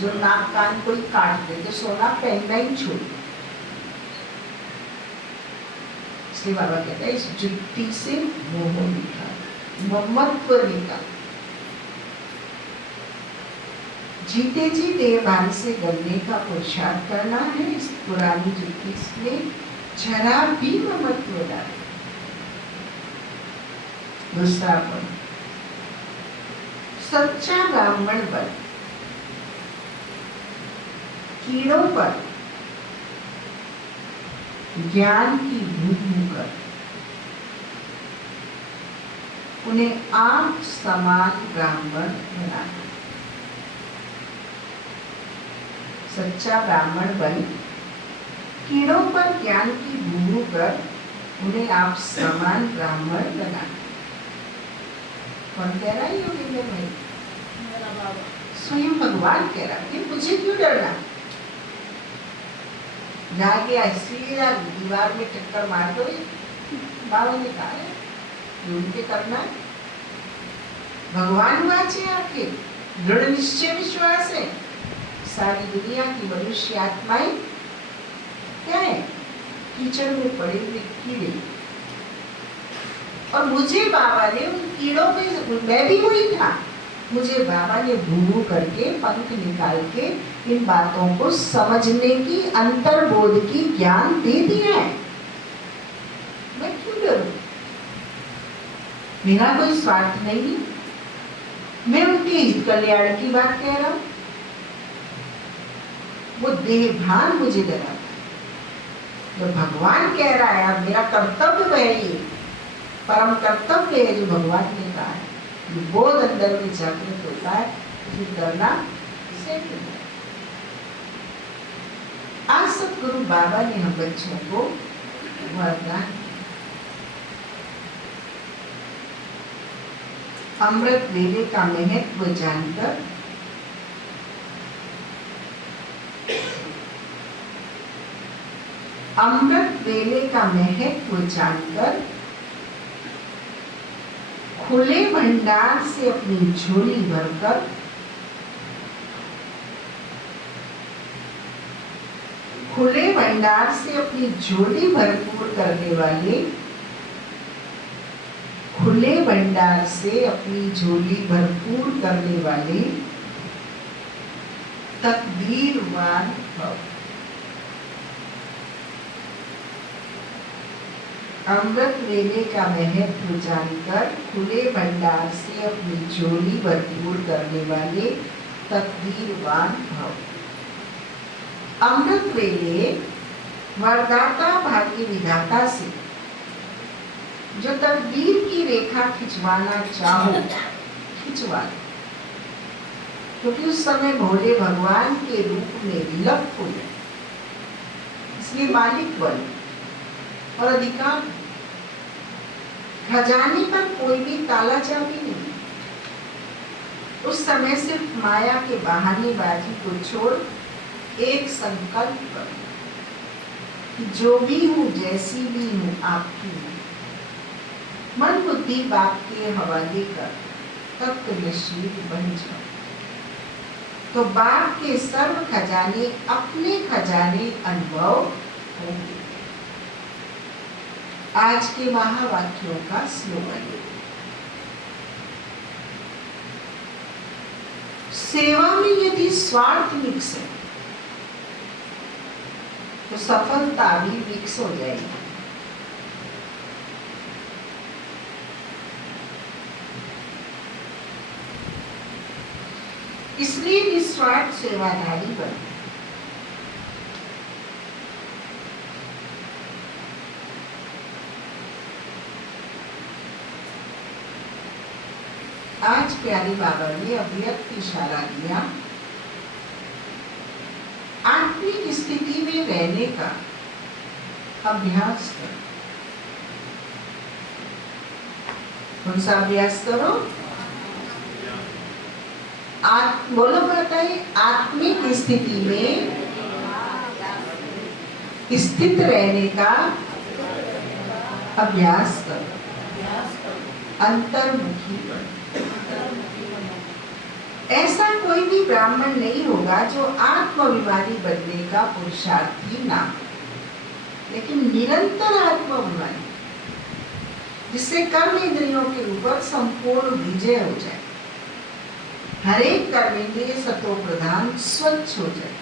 जो नाक कान कोई काट दे, तो सोना पहनना ही छोड़। इसलिए बाबा कहते हैं इस जुक्ति से मोह निकाल, ममत्व निकाल। जीते जी देहभान से गलने का पुरुषार्थ करना है। इस पुरानी जुक्ति में जरा भी ममत्व डाले। दूसरा पद, सच्चा ब्राह्मण बन कीड़ों पर ज्ञान की भूमि कर उन्हें आप समान ब्राह्मण बनाना। सच्चा ब्राह्मण बन कीड़ों पर ज्ञान की भूमि कर उन्हें आप समान ब्राह्मण बनाना। कौन कह रहा है? योगेंद्र भाई, स्वयं भगवान कह रहा है। मुझे क्यों डरना? जाके ऐसी दीवार में टक्कर मार दो। बाबा ने कहा है उनके करना। भगवान वाचे आके दृढ़ निश्चय विश्वास है। सारी दुनिया की मनुष्य आत्माएं क्या है? कीचड़ में पड़े हुए कीड़े। और मुझे बाबा ने उन कीड़ों में, मैं भी वही था, मुझे बाबा ने भू करके पंख निकाल के इन बातों को समझने की, अंतर्बोध की ज्ञान दे दिया है। मैं क्यों डरूं? मेरा कोई स्वार्थ नहीं। मैं उनके हित कल्याण की बात कह रहा हूं। वो देहभान मुझे डरा। तो भगवान कह रहा है, अब मेरा कर्तव्य है, ये परम कर्तव्य है जो भगवान ने कहा है। ये बोध अंदर में जागृत होता है, फिर करना से। आज सतगुरु बाबा ने हम बच्चों को वरदान, अमृत वेले का महत्व जानकर अमृत वेले का महत्व जानकर खुले भंडार से अपनी झोली भरकर खुले भंडार से अपनी झोली भरपूर करने वाले, खुले भंडार से अपनी झोली भरपूर करने वाले तकदीरवान भव। अमृत वेले का महत्व जानकर खुले भंडार से अपनी झोली भरपूर करने वाले तकदीरवान भव। अमृत वेले वरदाता भाग्य विधाता से जो तकदीर की रेखा खिंचवाना चाहो खिंचवा, क्योंकि उस समय भोले भगवान के रूप में विलुप्त हो गए। इसलिए मालिक बन और अधिकार, खजाने पर कोई भी ताला चाबी नहीं। उस समय सिर्फ माया के बहानेबाजी को छोड़ एक संकल्प करो कि जो भी हूँ, जैसी भी हूँ, आपकी हूँ। मन बुद्धि बाप के हवाले कर तत्व नशीब बन जाओ, तो बाप के सर्व खजाने अपने खजाने अनुभव होंगे। आज के महावाक्यों का स्लोगन, सेवा में यदि स्वार्थ मिक्स है तो सफलता भी मिक्स हो जाएगी। इसलिए निस्वार्थ सेवाधारी बने। आज प्यारे बाबा ने अव्यक्त इशारा दिया, आत्मिक स्थिति में रहने का अभ्यास करो। कौन सा अभ्यास करो? बोलो बताइए, आत्मिक स्थिति में स्थित रहने का अभ्यास करो, अंतर्मुखी बनो। ऐसा कोई भी ब्राह्मण नहीं होगा जो आत्माभिमानी बनने का पुरुषार्थी ना हो, लेकिन निरंतर आत्माभिमानी, जिससे कर्म इंद्रियों के ऊपर संपूर्ण विजय हो जाए, हर एक कर्मेंद्रिय सतो प्रधान स्वच्छ हो जाए,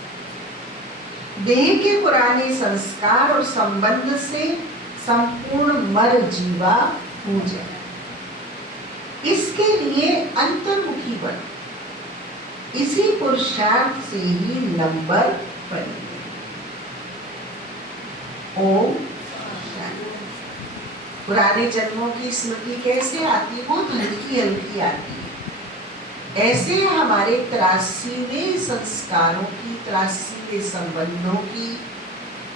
देह के पुराने संस्कार और संबंध से संपूर्ण मर जीवा हो जाए। इसके लिए अंतर्मुखी बनो। इसी पुरुषार्थ से ही नंबर बनेंगे। ओम शांति। पुराने जन्मों की स्मृति कैसे आती है? बहुत हल्की हल्की आती है। ऐसे हमारे 83वें संस्कारों की, 83वें संबंधों की,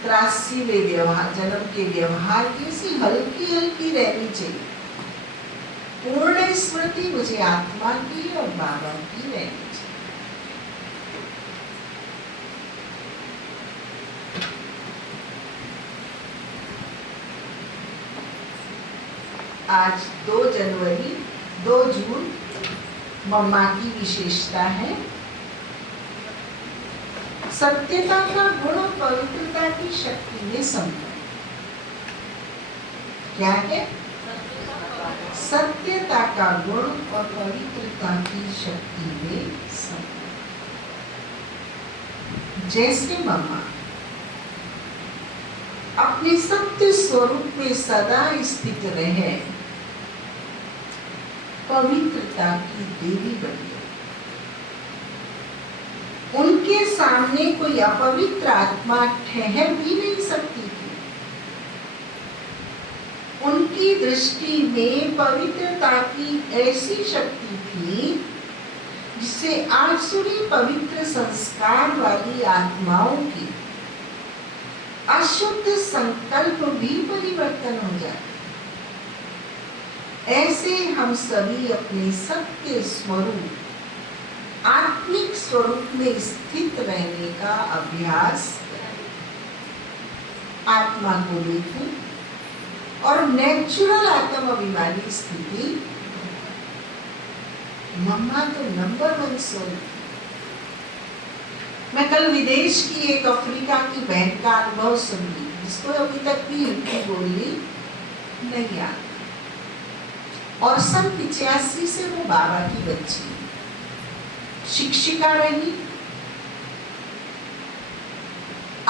83वें व्यवहार, जन्म के व्यवहार की ऐसी हल्की हल्की रहनी चाहिए। पूर्ण स्मृति मुझे आत्मा की और बाबा की रहनी चाहिए। आज 2 जनवरी 2 जून मम्मा की विशेषता है। सत्यता का गुण और पवित्रता की शक्ति में संपन्न। क्या है? सत्यता का गुण और पवित्रता की शक्ति में संपन्न। जैसे मम्मा अपने सत्य स्वरूप में सदा स्थित रहे, पवित्रता की देवी बनी, उनके सामने कोई अपवित्र आत्मा ठहर भी नहीं सकती थी। उनकी दृष्टि में पवित्रता की ऐसी शक्ति थी जिससे आसुरी पवित्र संस्कार वाली आत्माओं की अशुद्ध संकल्प भी परिवर्तन हो जाते। ऐसे हम सभी अपने सत्य स्वरूप, आत्मिक स्वरूप में स्थित रहने का अभ्यास करें। आत्मा को देखें और नेचुरल आत्माभिमानी स्थिति। मम्मा तो नंबर 1 सोल। मैं कल विदेश की एक अफ्रीका की बहन का अनुभव सुनी, जिसको अभी तक भी हिंदी बोलनी नहीं आती, और सन 85 से वो बाबा की बच्ची, शिक्षिका रही।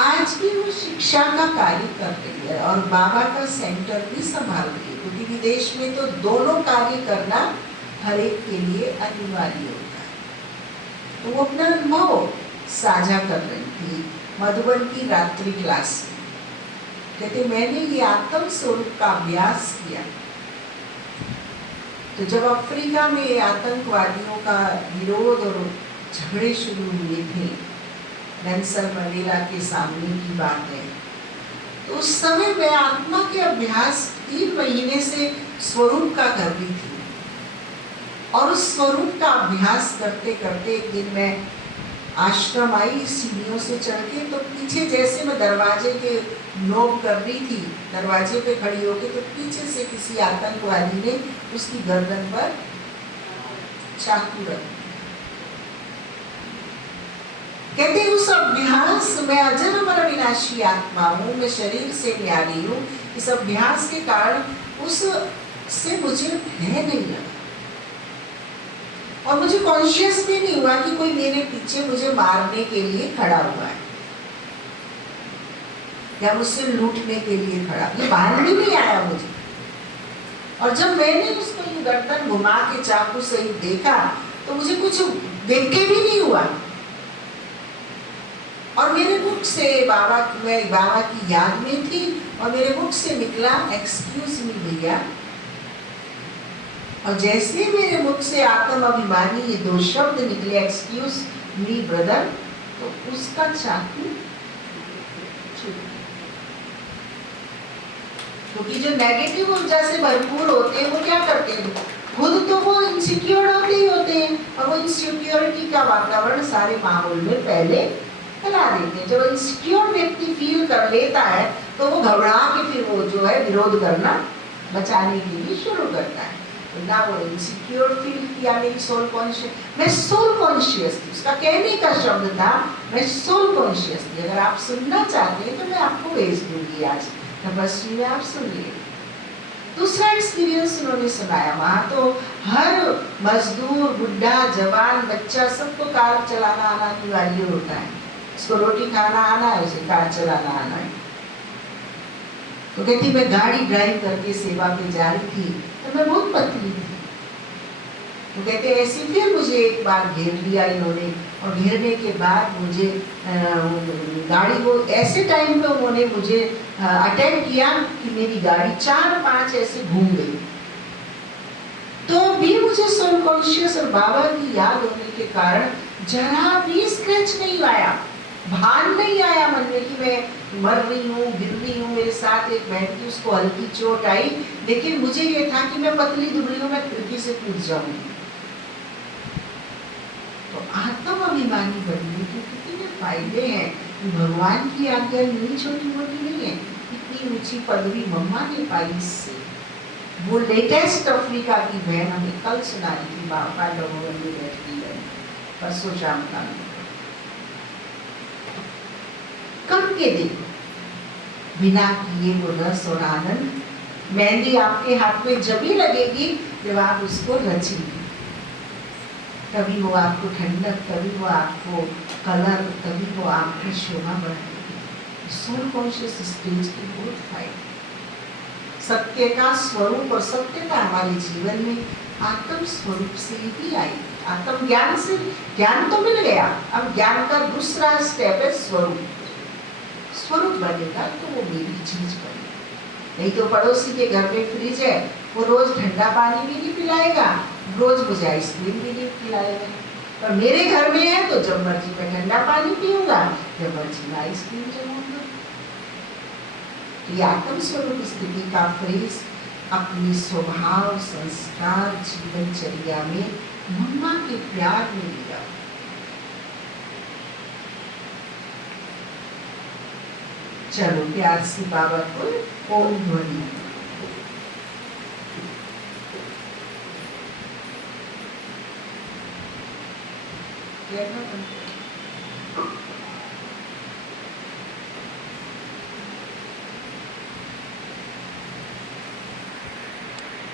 आज भी वो शिक्षा का कार्य कर रही है और बाबा का सेंटर भी संभाल रही है, क्योंकि विदेश में तो दोनों कार्य करना हर एक के लिए अनिवार्य होता है। तो वो अपना अनुभव साझा कर रही थी मधुबन की रात्रि क्लास में। कहते मैंने ये आत्म स्वरूप का अभ्यास किया, तो जब अफ्रीका में आतंकवादियों का विरोध और झगड़े शुरू हुए थे, नेल्सन मंडेला के सामने की बात है, तो उस समय मैं आत्मा के अभ्यास 3 महीने से स्वरूप का कर रही थी, और उस स्वरूप का अभ्यास करते करते एक दिन मैं आश्रम आई सीढ़ियों से चढ़ के, तो पीछे जैसे मैं दरवाजे के नोक कर रही थी, दरवाजे पे खड़ी होके, तो पीछे से किसी आतंकवादी ने उसकी गर्दन पर चाकू रख। कहते उस अभ्यास में अजर अमर विनाशी आत्मा हूँ, मैं शरीर से न्यारी हूँ। इस अभ्यास के कारण उस से मुझे भय नहीं लगा। और मुझे कॉन्शियस भी नहीं हुआ कि कोई मेरे पीछे मुझे मारने के लिए खड़ा हुआ है या मुझसे लूटने के लिए खड़ा, ये भान भी नहीं आया मुझे। और जब मैंने उसको ये गर्दन घुमा के चाकू से ही देखा तो मुझे कुछ देख के भी नहीं हुआ, और मेरे मुख से मैं बाबा की याद में थी और मेरे मुख से निकला एक्सक्यूज मी भैया, और जैसे मेरे मुख से आत्म अभिमानी ये दो शब्द निकले एक्सक्यूज मी ब्रदर, तो उसका चाकू छूट गया। क्योंकि जो नेगेटिव ऊर्जा से भरपूर होते हैं वो क्या करते हैं, खुद तो वो इनसिक्योर होते ही होते हैं और वो इनसिक्योरिटी का वातावरण सारे माहौल में पहले फैला देते हैं। जब इनसिक्योर व्यक्ति फील कर लेता है तो वो घबरा के फिर वो जो है विरोध करना बचाने के लिए शुरू करता है। तो ना वो इनसिक्योर फील किया, मेरी सोल कॉन्शियस, मैं सोल कॉन्शियस थी, उसका कहने का शब्द था मैं सोल कॉन्शियस थी। अगर आप सुनना चाहते हैं तो मैं आपको भेज दूंगी आज तपस्वी में, आप सुन लिए। दूसरा एक्सपीरियंस उन्होंने सुनाया, वहां तो हर मजदूर, बुढ़ा, जवान, बच्चा सबको कार चलाना आना अनिवार्य होता है। उसको रोटी खाना आना है, उसे कार चलाना आना है। तो कहती मैं गाड़ी ड्राइव करके सेवा पे जा रही थी तो मैं बहुत पतली थी। तो कहते ऐसे फिर मुझे एक बार घेर लिया इन्होंने, और घेरने के बाद मुझे गाड़ी वो ऐसे टाइम पे उन्होंने मुझे अटैक किया कि मेरी गाड़ी 4-5 ऐसे घूम गई। तो भी मुझे सोल कॉन्शियस और बाबा की याद होने के कारण जरा भी स्क्रैच नहीं आया, भान नहीं आया मन में कि मैं मर रही हूँ, गिर रही हूँ। मेरे साथ एक बहन की, उसको हल्की चोट आई, लेकिन मुझे ये था कि मैं पतली दुबली हूँ, मैं खिड़की से कूद जाऊंगी। तो आत्म अभिमानी बनने के कितने फायदे हैं। भगवान की आज्ञा इतनी छोटी मोटी नहीं है, इतनी ऊंची पदवी मम्मा ने पाई इससे। वो लेटेस्ट अफ्रीका की बहन हमें कल सुना रही थी, बाबा लोगों में बैठती है परसों शाम का। करके देखो, बिना किए वो रस और आनंद। मेहंदी आपके हाथ में जब ही लगेगी जब आप उसको रचेंगे, तभी वो आपको ठंडक, तभी वो आपको कलर, तभी वो आपकी शोभा बढ़ाएगी। सोल कॉन्शियस स्टेज के बहुत फायदे। सत्य का स्वरूप, और सत्यता हमारे जीवन में आत्म स्वरूप से ही आई। आत्म ज्ञान से ज्ञान तो मिल गया, अब ज्ञान का दूसरा स्टेप है स्वरूप। स्वरूप बनेगा तो वो मेरी चीज बनेगी। नहीं तो पड़ोसी के घर में फ्रिज है, वो रोज ठंडा पानी भी नहीं पिलाएगा, रोज मुझे आइसक्रीम भी नहीं पिलाएगा। पर मेरे घर में है तो जब मर्जी मैं ठंडा पानी पीऊंगा, जब मर्जी मैं आइसक्रीम जमाऊंगा। ये आत्म स्वरूप स्थिति का फ्रेज अपनी स्वभाव, संस्कार, जीवनचर्या में मम्मा के प्यार में लिया। चलो प्यार से बाबा को ओम ध्वनि। क्या